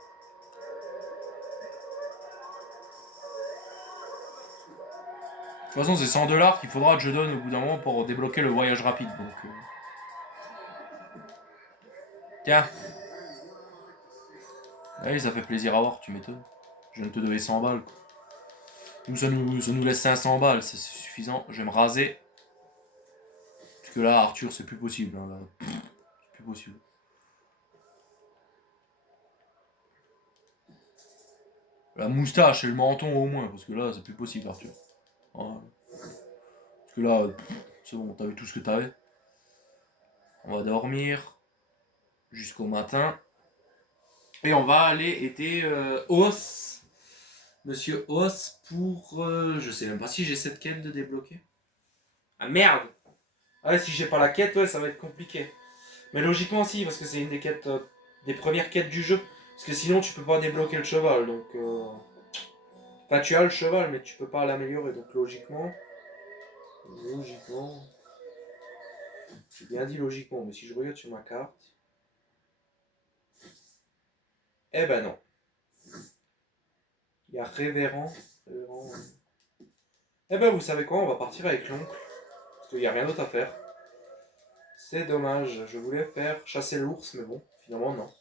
De toute façon, c'est 100 $ qu'il faudra que je donne au bout d'un moment pour débloquer le voyage rapide. Donc, Tiens. Oui, ça fait plaisir à voir, tu m'étonnes. Je viens de te donner 100 balles. Quoi. Donc ça nous laisse 500 balles, c'est suffisant. Je vais me raser. Parce que là, Arthur, c'est plus possible. Hein, là. C'est plus possible. La moustache et le menton au moins, parce que là, c'est plus possible, Arthur. Voilà. Parce que là, c'est bon, t'as vu tout ce que t'avais. On va dormir jusqu'au matin. Et on va aller aider Os. Monsieur Os pour... je sais même pas si j'ai cette quête de débloquer. Ah merde. Ah ouais, si j'ai pas la quête, ouais, ça va être compliqué. Mais logiquement si, parce que c'est une des quêtes... des premières quêtes du jeu. Parce que sinon tu peux pas débloquer le cheval, donc... Enfin, tu as le cheval, mais tu peux pas l'améliorer, donc logiquement... Logiquement... J'ai bien dit logiquement, mais si je regarde sur ma carte... Eh ben non. Il y a révérend. Eh ben vous savez quoi, on va partir avec l'oncle. Parce qu'il n'y a rien d'autre à faire. C'est dommage, je voulais faire chasser l'ours, mais bon, finalement non.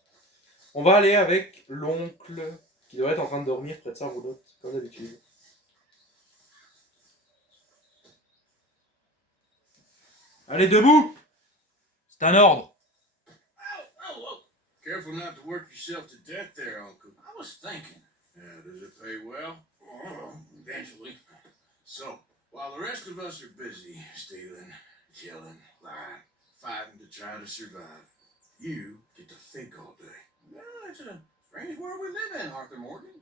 On va aller avec l'oncle, qui devrait être en train de dormir près de sa roulotte, comme d'habitude. Allez, debout! C'est un ordre. Oh. Careful not to work yourself to death there, Uncle. I was thinking. Yeah, does it pay well? Oh, eventually. So, while the rest of us are busy stealing, killing, lying, fighting to try to survive. You get to think all day. Well, it's a strange world we live in, Arthur Morgan.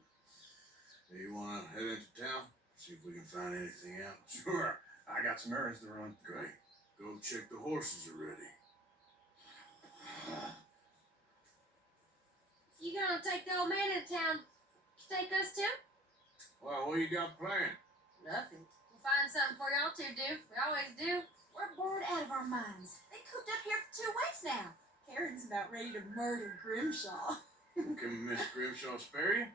Hey, you want to head into town? See if we can find anything out? Sure. I got some errands to run. Great. Go check the horses are ready. You gonna take the old man into town? Take us too? Well, what you got planned? Nothing. We'll find something for y'all two to do. We always do. We're bored out of our minds. They cooped up here for 2 weeks now. Karen's about ready to murder Grimshaw. Can Miss Grimshaw spare you?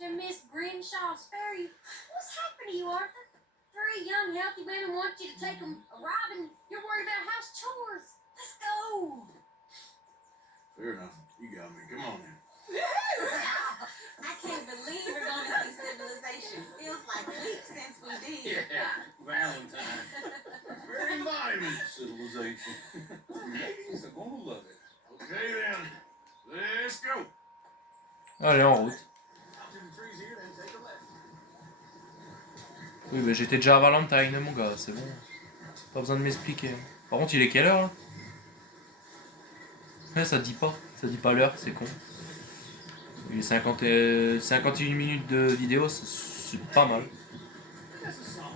To Miss Grimshaw spare you. What's happened to you, Arthur? 3 young, healthy women want you to take them a robbing. You're worried about house chores. Let's go. Fair enough. You got me. Come on then. I can't believe we're going to see Civilization. Feels like weeks since we did. Valentine. Very embodiment of civilization. Ladies are gonna love it. Okay then. Let's go. Allez, en route. Out to the trees here, then take a left. Oui, bah j'étais déjà à Valentine, mon gars, c'est bon. Pas besoin de m'expliquer. Par contre, il est quelle heure là? Ouais, ça dit pas l'heure, c'est con. Il est 51 minutes de vidéo, c'est pas mal. That's a song.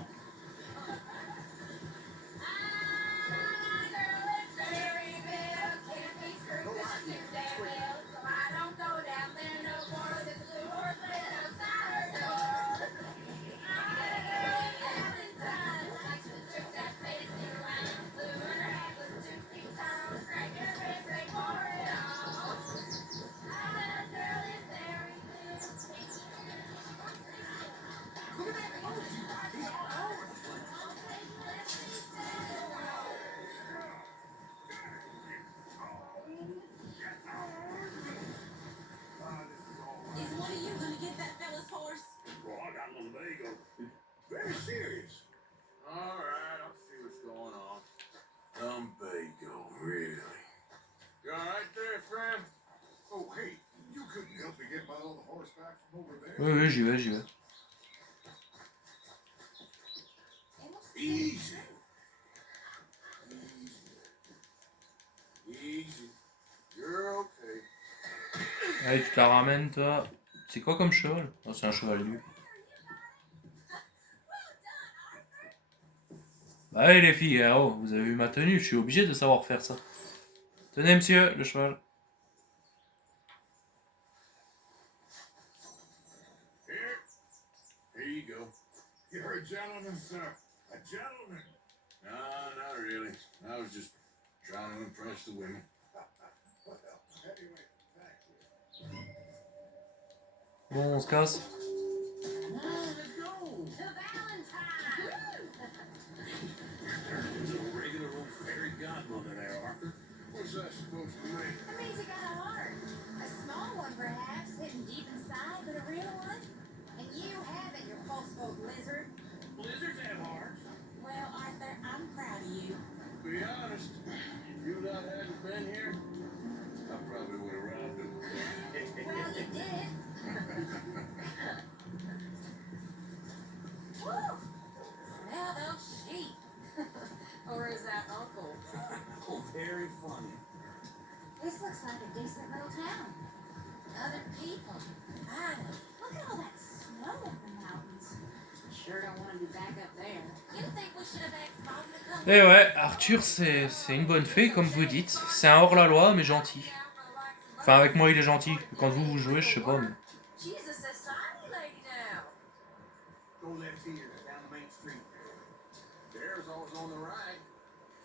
Is one of you going to get that fella's horse? Well, I got lumbago. Very serious. All right, I'll see what's going on. Lumbago, really? You all right there, friend? Oh, hey, you couldn't help me get my old horse back from over there? Oui, oui, j'y vais, j'y vais. Easy. Easy. You're okay. Allez, tu te la ramènes, toi. C'est quoi comme cheval? Oh, c'est un cheval nu. Bah, allez, les filles, oh, vous avez vu ma tenue, je suis obligé de savoir faire ça. Tenez, monsieur, le cheval. Here you go. You're a gentleman, sir. A gentleman. No, not really. I was just trying to impress the women. Well, anyway, thank you. Bon, on se casse. Let's go. The Valentine! Turned into a regular old fairy godmother there, Arthur. What's that supposed to mean? That means you got a heart. A small one, perhaps, hidden deep inside, but a real one. And you have it, you false-folk lizard. Blizzards have hearts. Well, Arthur, I'm proud of you. To be honest, if you not hadn't been here, I probably would have robbed him. Well, you did. Woo! Smell those sheep. Or is that uncle? Oh, very funny. This looks like a decent little town. Other people. Finally. Look at all that snow up the mountains. Sure don't want to be back up there. You think we should have asked Mom to come? Et ouais, Arthur, c'est une bonne fée, comme vous dites. C'est un hors-la-loi, mais gentil. Enfin, avec moi, il est gentil. Quand vous jouez, je sais pas, mais... She's a society lady now. Go left here, down the main street. There's always on the right.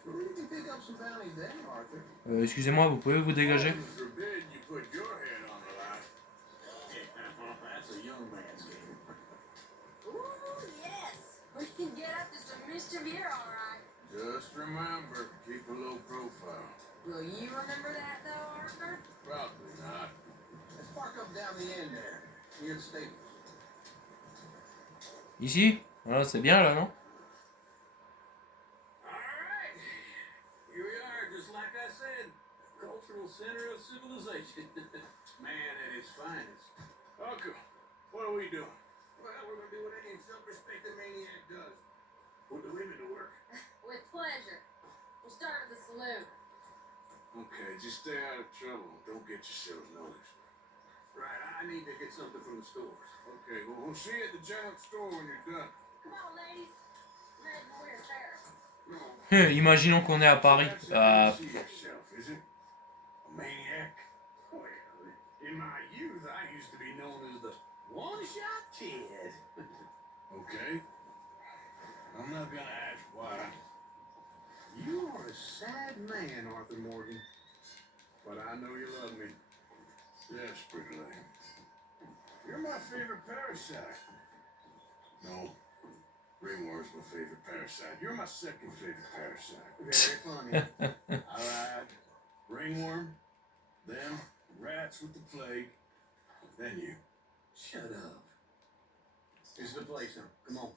Sure, you can pick up some bounties then, Arthur. Excusez-moi, vous pouvez vous dégager? Heaven forbid you put your head on the line. Yeah, that's a young man's game. Ooh, yes. We can get up to some mischief here, all right. Just remember, keep a low profile. Will you remember that, though, Arthur? Probably not. Let's park up down the end there, near the stables. Ici? Voilà, c'est bien, là, non? Alright, here we are, just like I said. Cultural center of civilization. Man at its finest. Uncle, what are we doing? Well, we're gonna do what any self-respecting maniac does. Put the women to work. With pleasure. We started the salute. Okay, just stay out of trouble. Don't get yourselves noticed. Right, I need to get something from the stores. Okay, well, we'll see you at the general store when you're done. Come on, ladies. We're heading to Weird Fair. No. Imaginons qu'on est à Paris. That's how you see yourself, is it? A maniac? Well, in my youth, I used to be known as the one-shot kid. Okay. I'm not gonna ask why. You are a sad man, Arthur Morgan. But I know you love me. Yes, pretty lame. You're my favorite parasite. No. Ringworm's my favorite parasite. You're my second favorite parasite. Very funny. Alright. Ringworm, then rats with the plague, then you. Shut up. It's the place now. Come on.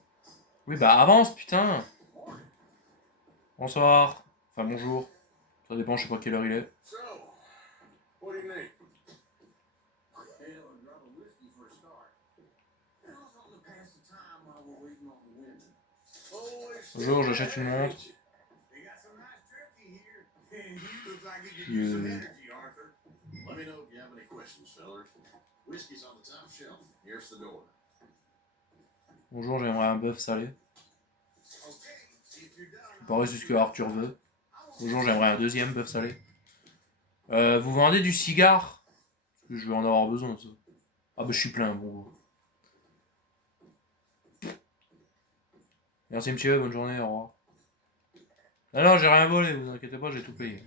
Oui, bah avance, putain. Bonsoir. Enfin, bonjour. Ça dépend, je sais pas quelle heure il est. So, what do you need? Hell, and grab a whiskey for a start. And also to pass the time while we're waiting on the women. Bonjour, j'achète une montre. They got some nice turkey here. And you look like you could use some energy, Arthur. Let me know if you have any questions, fellas. Whiskey's on the top shelf. Here's the door. Bonjour, j'aimerais un bœuf salé. Pareil, c'est ce que Arthur veut. Bonjour, j'aimerais un deuxième bœuf salé. Vous vendez du cigare? Parce que je vais en avoir besoin, ça. Ah bah je suis plein, bon. Merci monsieur, bonne journée, au revoir. Ah non, j'ai rien volé, vous inquiétez pas, j'ai tout payé.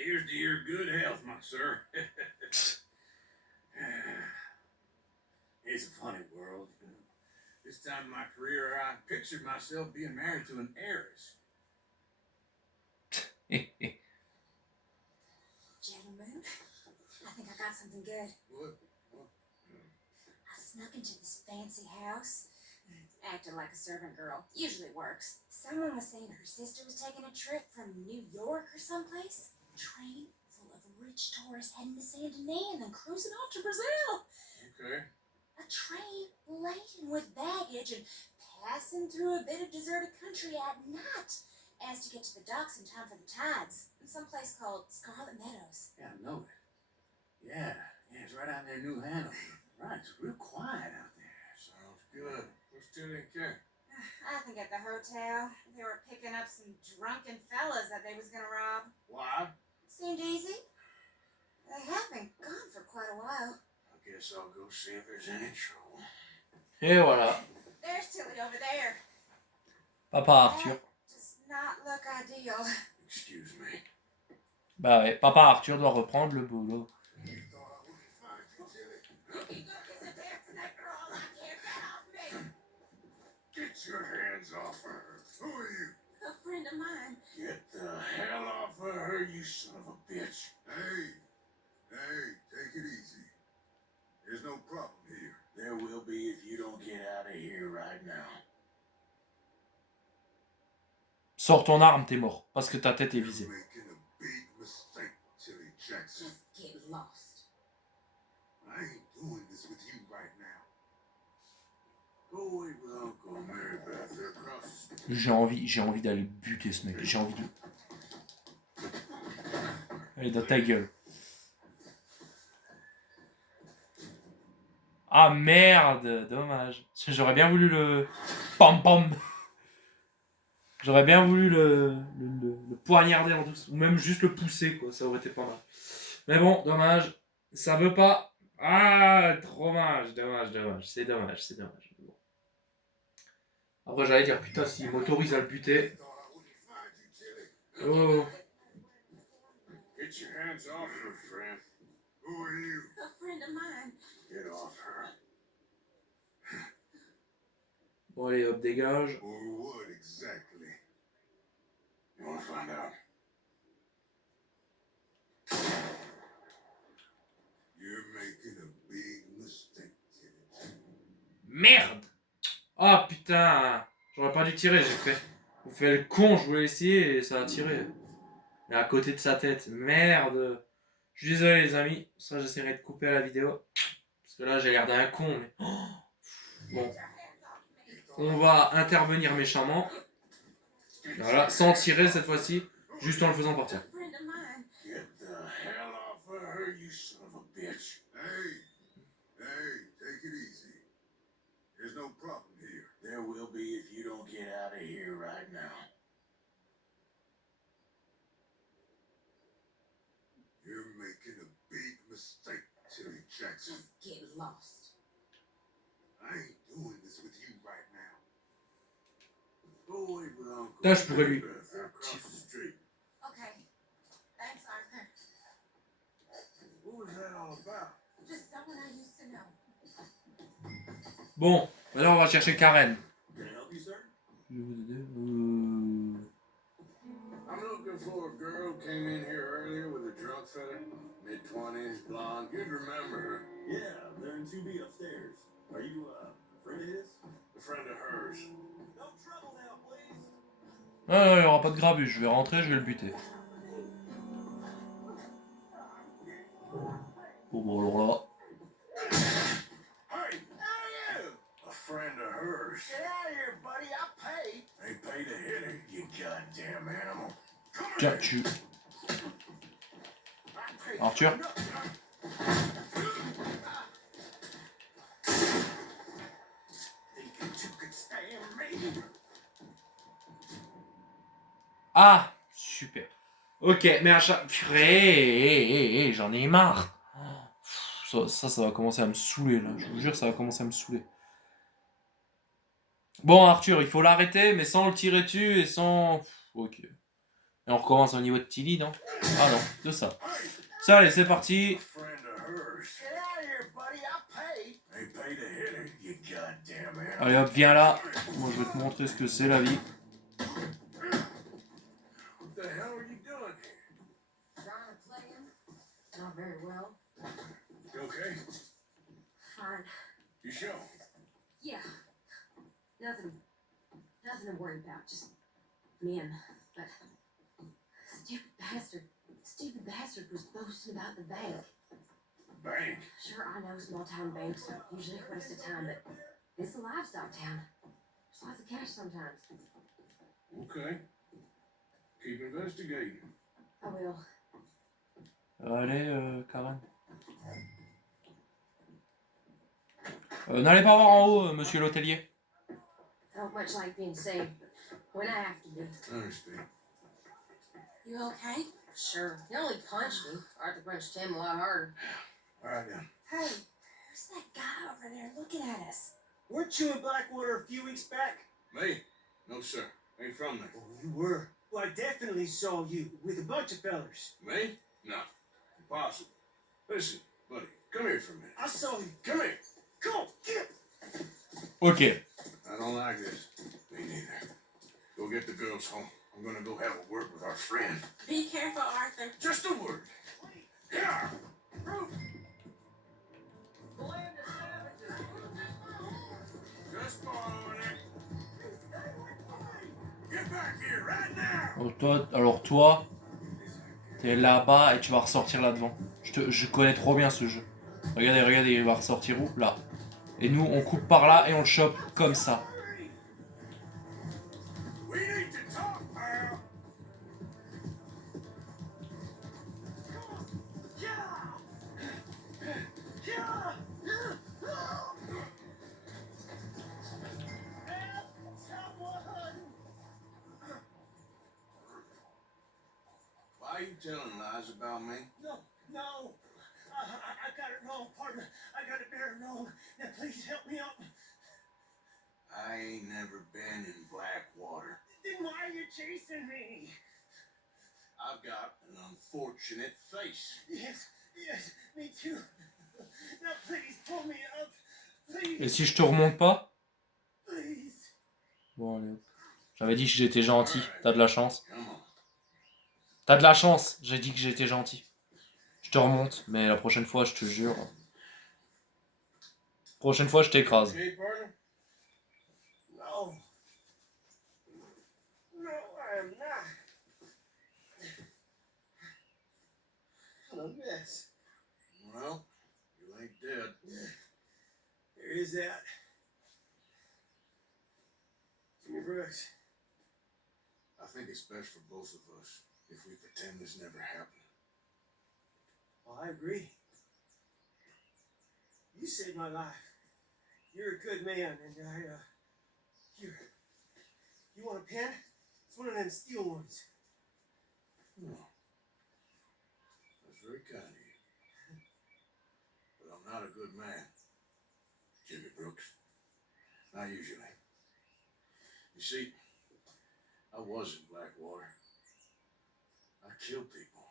Here's to your good health, my sir. It's a funny world. This time in my career, I pictured myself being married to an heiress. Gentlemen, I think I got something good. What? I snuck into this fancy house. Acted like a servant girl. Usually works. Someone was saying her sister was taking a trip from New York or someplace. Train full of rich tourists heading to Saint Denis and then cruising off to Brazil. Okay. A train laden with baggage and passing through a bit of deserted country at night as to get to the docks in time for the tides. Someplace called Scarlet Meadows. Yeah, I know it. Yeah, it's right out near New Hanover. Right, it's real quiet out there. Sounds good. What's still in camp? I think at the hotel, they were picking up some drunken fellas that they was gonna rob. Why? Seemed easy. They have been gone for quite a while. I guess I'll go see if there's any trouble. Et voilà. There's Tilly over there. Papa Arthur. That does not look ideal. Excuse me. Bah ouais, Papa Arthur doit reprendre le boulot. You thought I wouldn't find you, Tilly? Looking good as a damn snake girl, I can't get off me. Get your hands off her. Who are you? A friend of mine. Get the hell off of her, you son of a bitch. Hey, take it easy. There's no problem here. There will be if you don't get out of here right now. Sors ton arme, t'es mort. Parce que ta tête est You're visée. making a big mistake, Tilly Jackson. Just get lost. I ain't doing this with you right now. Go wait with Uncle Mary back there across the street. J'ai envie d'aller buter ce mec. J'ai envie de... Allez, dans ta gueule. Ah merde, dommage. J'aurais bien voulu le... Pam pam. J'aurais bien voulu le poignarder en douce. Ou même juste le pousser, quoi. Ça aurait été pas mal. Mais bon, dommage. Ça veut pas. Ah, trop dommage. C'est dommage. Bon. Après, j'allais dire, putain, s'il m'autorise à le buter. Thought I wouldn't find you, Tilly. Oh. Get your hands off her, friend. Who are you? A friend of mine. Get off her. Bon, allez, hop, dégage. Or what exactly? You wanna find out? You're making a big mistake, Tilly. Merde! Ah putain! J'aurais pas dû tirer, j'ai fait le con, je voulais essayer et ça a tiré. mais à côté de sa tête. Merde. Je suis désolé les amis, ça j'essaierai de couper à la vidéo. Parce que là j'ai l'air d'un con. Mais... Bon. On va intervenir méchamment. Voilà, sans tirer cette fois-ci, juste en le faisant partir. Friend of mine. Get the hell off of her, you son of a bitch. Hey, take it easy. There's no problem here. There will be if you don't get out of here right now. You're making a big mistake, Terry Jackson. Just get lost. I ain't doing this with you right now. Go away with Uncle. Putain, je pourrais lui... They're across the street. Okay. Thanks, Arthur. What was that all about? Just someone I used to know. Bon, maintenant on va chercher Karen. Can I help you, sir? I'm looking for a girl who came in here earlier with a drunk fella, mid-20s, blonde. You'd remember her. Yeah, they're in 2B upstairs. Are you a friend of his? A friend of hers. No trouble now, please. Ah, il n'y aura pas de grabuge, je vais rentrer, je vais le buter. Bon, alors là... Hey, you! A friend of hers. Get out of here, buddy. I paid. They paid to hit her, you goddamn animal. Come Tiens, here. tu... I paid. Arthur. Think you could stand me? Ah, super. Ok, mais à chaque... Purée, j'en ai marre. Ça va commencer à me saouler, là. Je vous jure, ça va commencer à me saouler. Bon, Arthur, il faut l'arrêter, mais sans le tirer dessus et sans... Ok. Et on recommence au niveau de Tilly, non? Ah non, de ça. Ça, allez, c'est parti. A friend of hers. Get out of here, buddy. I paid. They paid to hit her, you goddamn animal. Allez hop, viens là. Moi, je vais te montrer ce que c'est, la vie. What the hell are you doing here? Trying to play him? Not very well. You okay? Fine. You sure? Yeah. Nothing to worry about. Just men. But stupid bastard was boasting about the bank. Bank. Sure, I know small town banks are usually a waste of time, but it's a livestock town. There's lots of cash sometimes. Okay. Keep investigating. I will. Allez, Karen. N'allez pas voir en haut, monsieur l'hôtelier. I don't much like being saved, but when I have to be. Understand. You okay? Sure. He only punched me. Arthur punched him a lot harder. All right then. Hey, who's that guy over there looking at us? Weren't you in Blackwater a few weeks back? Me? No, sir. Ain't from there. Oh, you were. Well, I definitely saw you with a bunch of fellers. Me? No. Impossible. Listen, buddy, come here for a minute. I saw you. Come here. Come on, get up. Ok. I don't like this. Me neither. Go get the girls home. I'm gonna go have a word with our friend. Be careful, Arthur. Just a word. Yeah. Just borrowing it. Get back here right now. Alors toi, t'es là-bas et tu vas ressortir là devant. Je connais trop bien ce jeu. Regardez, il va ressortir où? Là. Et nous, on coupe par là et on le chope comme ça. We need to talk, pal. Why are you telling lies about me? No. I got it wrong, partner. I got it very wrong. Now, please help me out. I ain't never been in Blackwater. Then why are you chasing me? I've got an unfortunate face. Yes, me too. Now, please pull me up. Please. Et si je te remonte pas? Please. Bon, allez. J'avais dit que j'étais gentil. T'as de la chance. Come on. T'as de la chance. J'ai dit que j'étais gentil. Je te remonte, mais la prochaine fois, je te jure. Prochaine fois, je t'écrase. Okay, partner? No. No, I am not. a mess. Well, you ain't dead. There is that. Jimmy Brooks. I think it's best for both of us if we pretend this never happened. Well, I agree. You saved my life. You're a good man, and here. You want a pen? It's one of them steel ones. Oh, that's very kind of you. But I'm not a good man, Jimmy Brooks. Not usually. You see, I was in Blackwater. I killed people.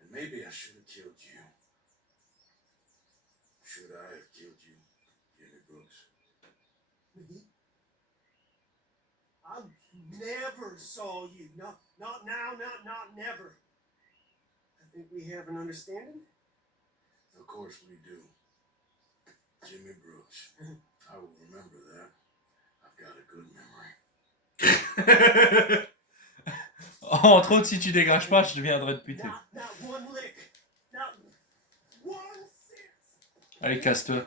And maybe I should have killed you. Should I have killed you, Jimmy Brooks? Me? I never saw you. Not now, not never. I think we have an understanding. Of course we do. Jimmy Brooks. I will remember that. I've got a good memory. Entre autres, si tu dégages pas, je deviendrai de putain. Not one lick. Not one sense. Allez, casse-toi.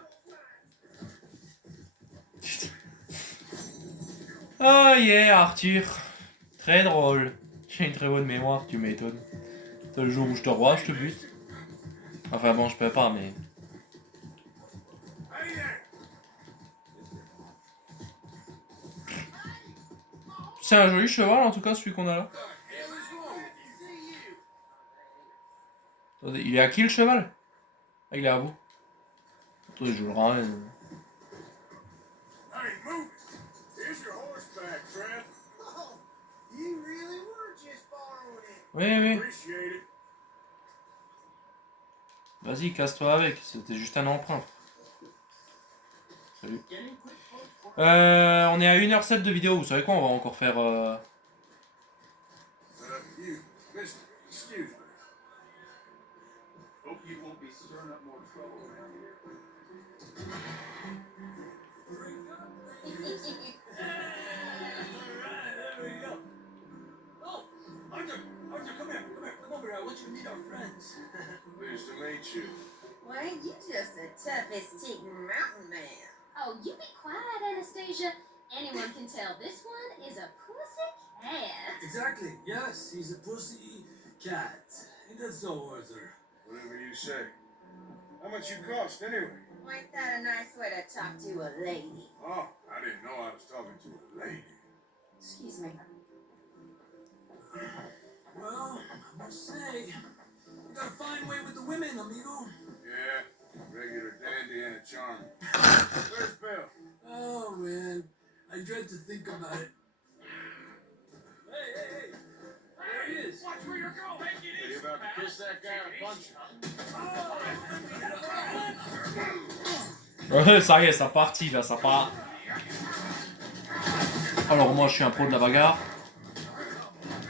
Oh yeah, Arthur. Très drôle. J'ai une très bonne mémoire, tu m'étonnes. C'est le jour où je te revois, je te bute. Enfin bon, je peux pas, mais... C'est un joli cheval, en tout cas, celui qu'on a là. Attendez, il est à qui le cheval? Ah, il est à vous. Attendez, je le ramène. Hey, move! Here's your horseback, friend. Oh, you really were just borrowing it. Oui, oui. Appreciate it. Vas-y, casse-toi avec. C'était juste un emprunt. Salut. On est à 1h07 de vidéo. Vous savez quoi? On va encore faire... You, mister, excuse me. Hope you won't be stirring up more trouble around here. There we go. Oh, Arthur, come here. Come over here. I want you to meet our friends. Pleased to meet you. Well, ain't you just the toughest ticking mountain man? Oh, you be quiet, Anastasia. Anyone can tell this one is a pussy cat. Exactly. Yes, he's a pussy cat. Ain't that so, Arthur? Whatever you say. How much you cost, anyway? Well, ain't that a nice way to talk to a lady? Oh, I didn't know I was talking to a lady. Excuse me. Well, I must say, you got a fine way with the women, amigo. Yeah, regular dandy and a charm. Where's Bill? Oh, man. I dread to think about it. Hey. There he is. Watch where you're going. Are you about to kiss that guy and punch him? Ça y est, ça partit là, ça part. Alors moi je suis un pro de la bagarre.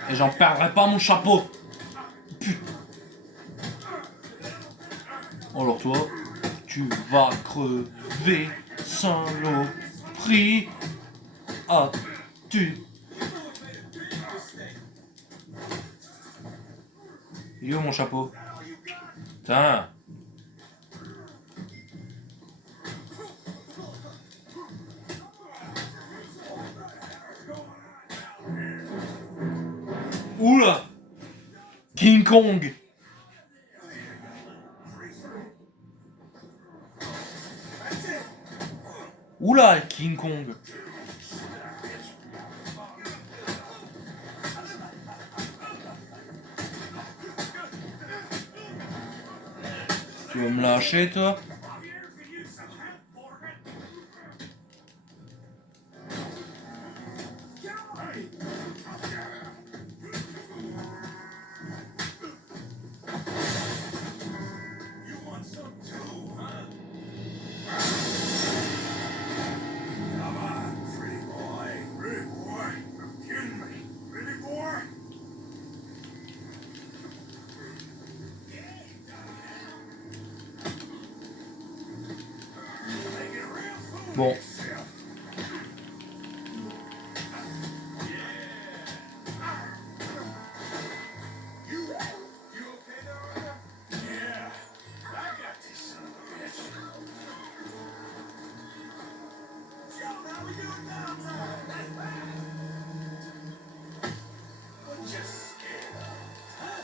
Et j'en perdrai pas mon chapeau. Putain. Alors toi, tu vas crever, saloperie. Ah, tu... Il est où mon chapeau? Putain. Oula! King Kong! Oula, King Kong! Tu veux me lâcher, toi? Bon. we doing now, time? That's bad. What you scared of? Huh?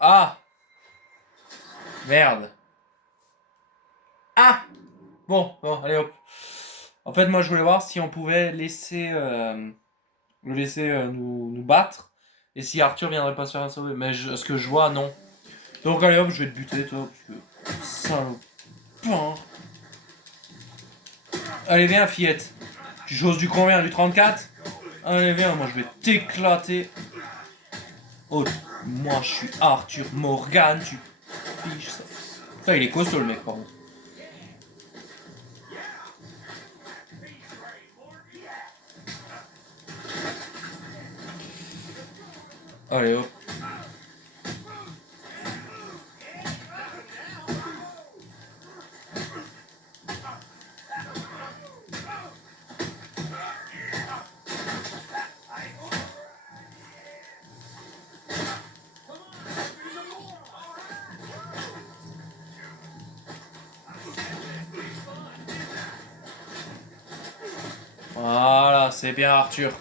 Ah! Merde. Ah! Bon, allez hop. En fait, moi, je voulais voir si on pouvait laisser, le laisser nous battre. Et si Arthur viendrait pas se faire sauver. Mais ce que je vois, non. Donc, allez hop, je vais te buter, toi. Parce que... Salopin. Allez, viens, fillette. Tu choses du combien? Du 34? Allez, viens, moi, je vais t'éclater. Oh, moi, je suis Arthur Morgan, tu piges ça. Putain, il est costaud, le mec, par contre. Allez, hop. Voilà, c'est bien Arthur.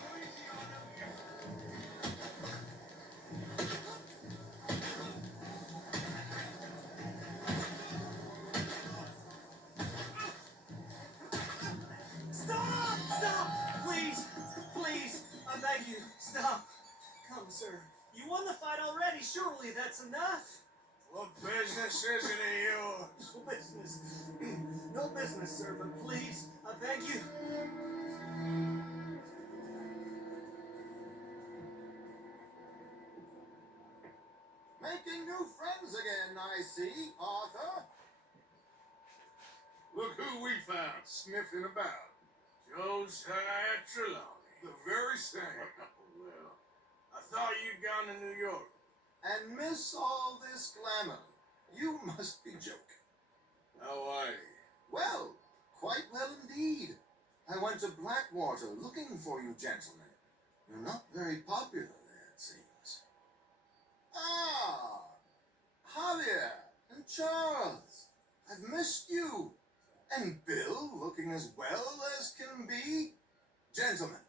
Stop! Stop! Please! Please! I beg you, stop! Come, sir. You won the fight already. Surely that's enough. What business is it of yours? No business. No business, sir, but please, I beg you. Making new friends again, I see, Arthur. Look who we found sniffing about. Josiah Trelawney. The very same. Well, I thought you'd gone to New York. And miss all this glamour. You must be joking. How are you? Well, quite well indeed. I went to Blackwater looking for you gentlemen. You're not very popular there, it seems. Ah, Javier and Charles. I've missed you. And Bill looking as well as can be. Gentlemen,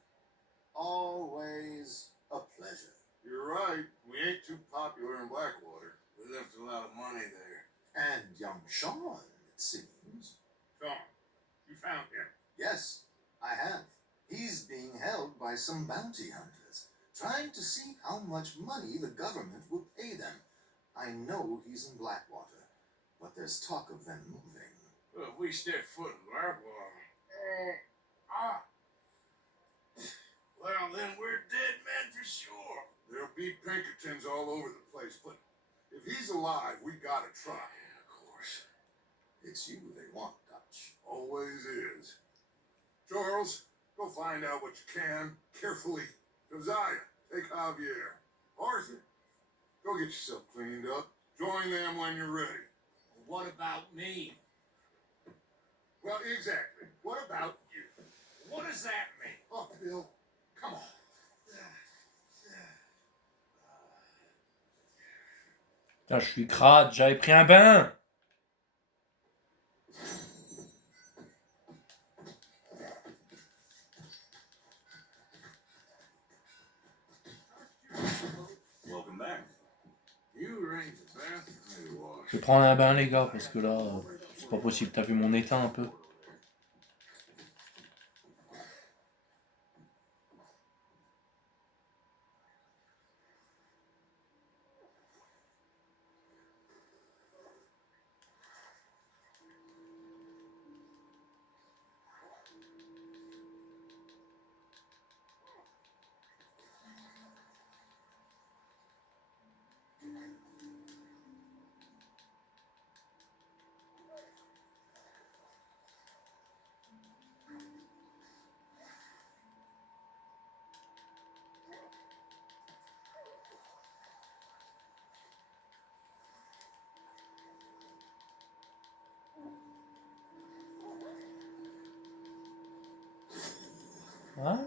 always a pleasure. You're right. We ain't too popular in Blackwater. We left a lot of money there. And young Sean, it seems. Sean, you found him? Yes, I have. He's being held by some bounty hunters, trying to see how much money the government will pay them. I know he's in Blackwater, but there's talk of them moving. Well, if we step foot in Blackwater... Well, then we're dead men for sure. There'll be Pinkertons all over the place, but if he's alive, we gotta try. Yeah, of course. It's you they want, Dutch. Always is. Charles, go find out what you can, carefully. Josiah, take Javier. Arthur, go get yourself cleaned up. Join them when you're ready. What about me? Well, exactly. What about you? What does that mean? Oh, Bill, come on. Putain, je suis crade, j'avais pris un bain. Welcome back. You arrange the bathroom to wash. Je vais prendre un bain, les gars, parce que là, c'est pas possible. T'as vu mon état un peu? Voilà.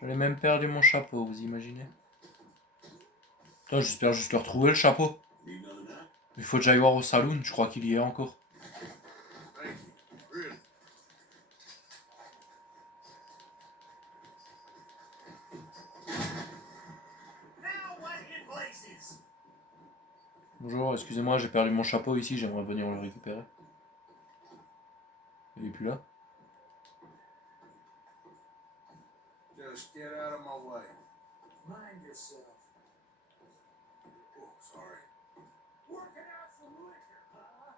J'avais même perdu mon chapeau, vous imaginez? Putain, j'espère juste le retrouver le chapeau. Need another nap? Il faut que j'aille voir au saloon, je crois qu'il y est encore. Thank you. Really. Now what in places? Bonjour, excusez-moi, j'ai perdu mon chapeau ici, j'aimerais venir le récupérer. Il est plus là. Just get out of my way. Mind yourself. Oh, sorry. Working out some liquor, huh?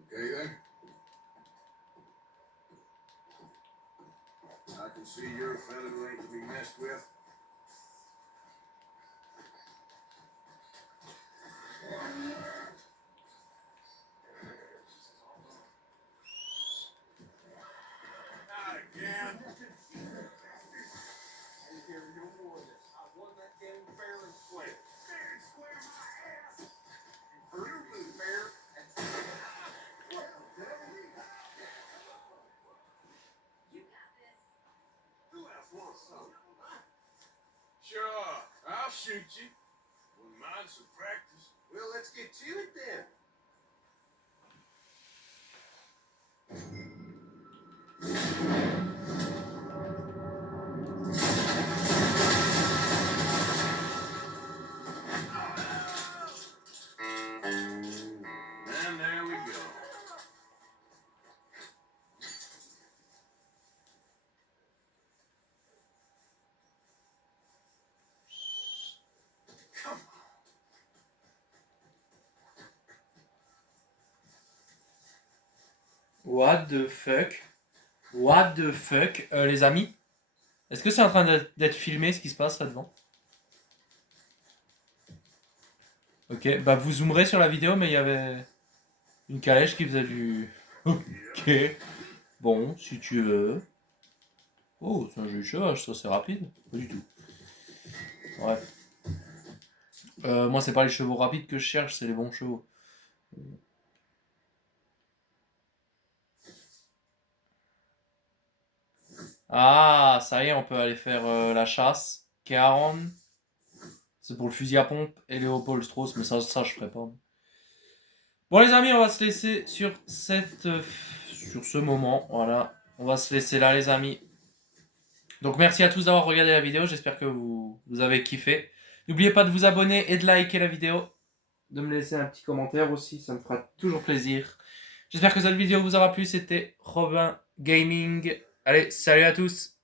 Okay then. I can see you're a fella who ain't to be messed with. Not again. Ain't hear no more of this. I won that game fair and square. Fair and square my ass. And for you to fair and square. Well, You got this. who else wants some? Huh? Sure, I'll shoot you. Wouldn't mind some practice. Well, let's get to it then. And there we go. Come on. What the fuck? What the fuck? Les amis? Est-ce que c'est en train d'être filmé ce qui se passe là devant? Ok, bah vous zoomerez sur la vidéo, mais il y avait une calèche qui faisait du... Ok. Bon, si tu veux. Oh, c'est un jeu de cheval, ça c'est rapide. Pas du tout. Bref. Moi, c'est pas les chevaux rapides que je cherche, c'est les bons chevaux. Ah, ça y est, on peut aller faire la chasse. Caron. C'est pour le fusil à pompe et Léopold Strauss, mais ça je ferai pas. Bon les amis, on va se laisser sur sur ce moment. Voilà, on va se laisser là les amis. Donc merci à tous d'avoir regardé la vidéo, j'espère que vous avez kiffé. N'oubliez pas de vous abonner et de liker la vidéo. De me laisser un petit commentaire aussi, ça me fera toujours plaisir. J'espère que cette vidéo vous aura plu, c'était Robin Gaming. Allez, salut à tous!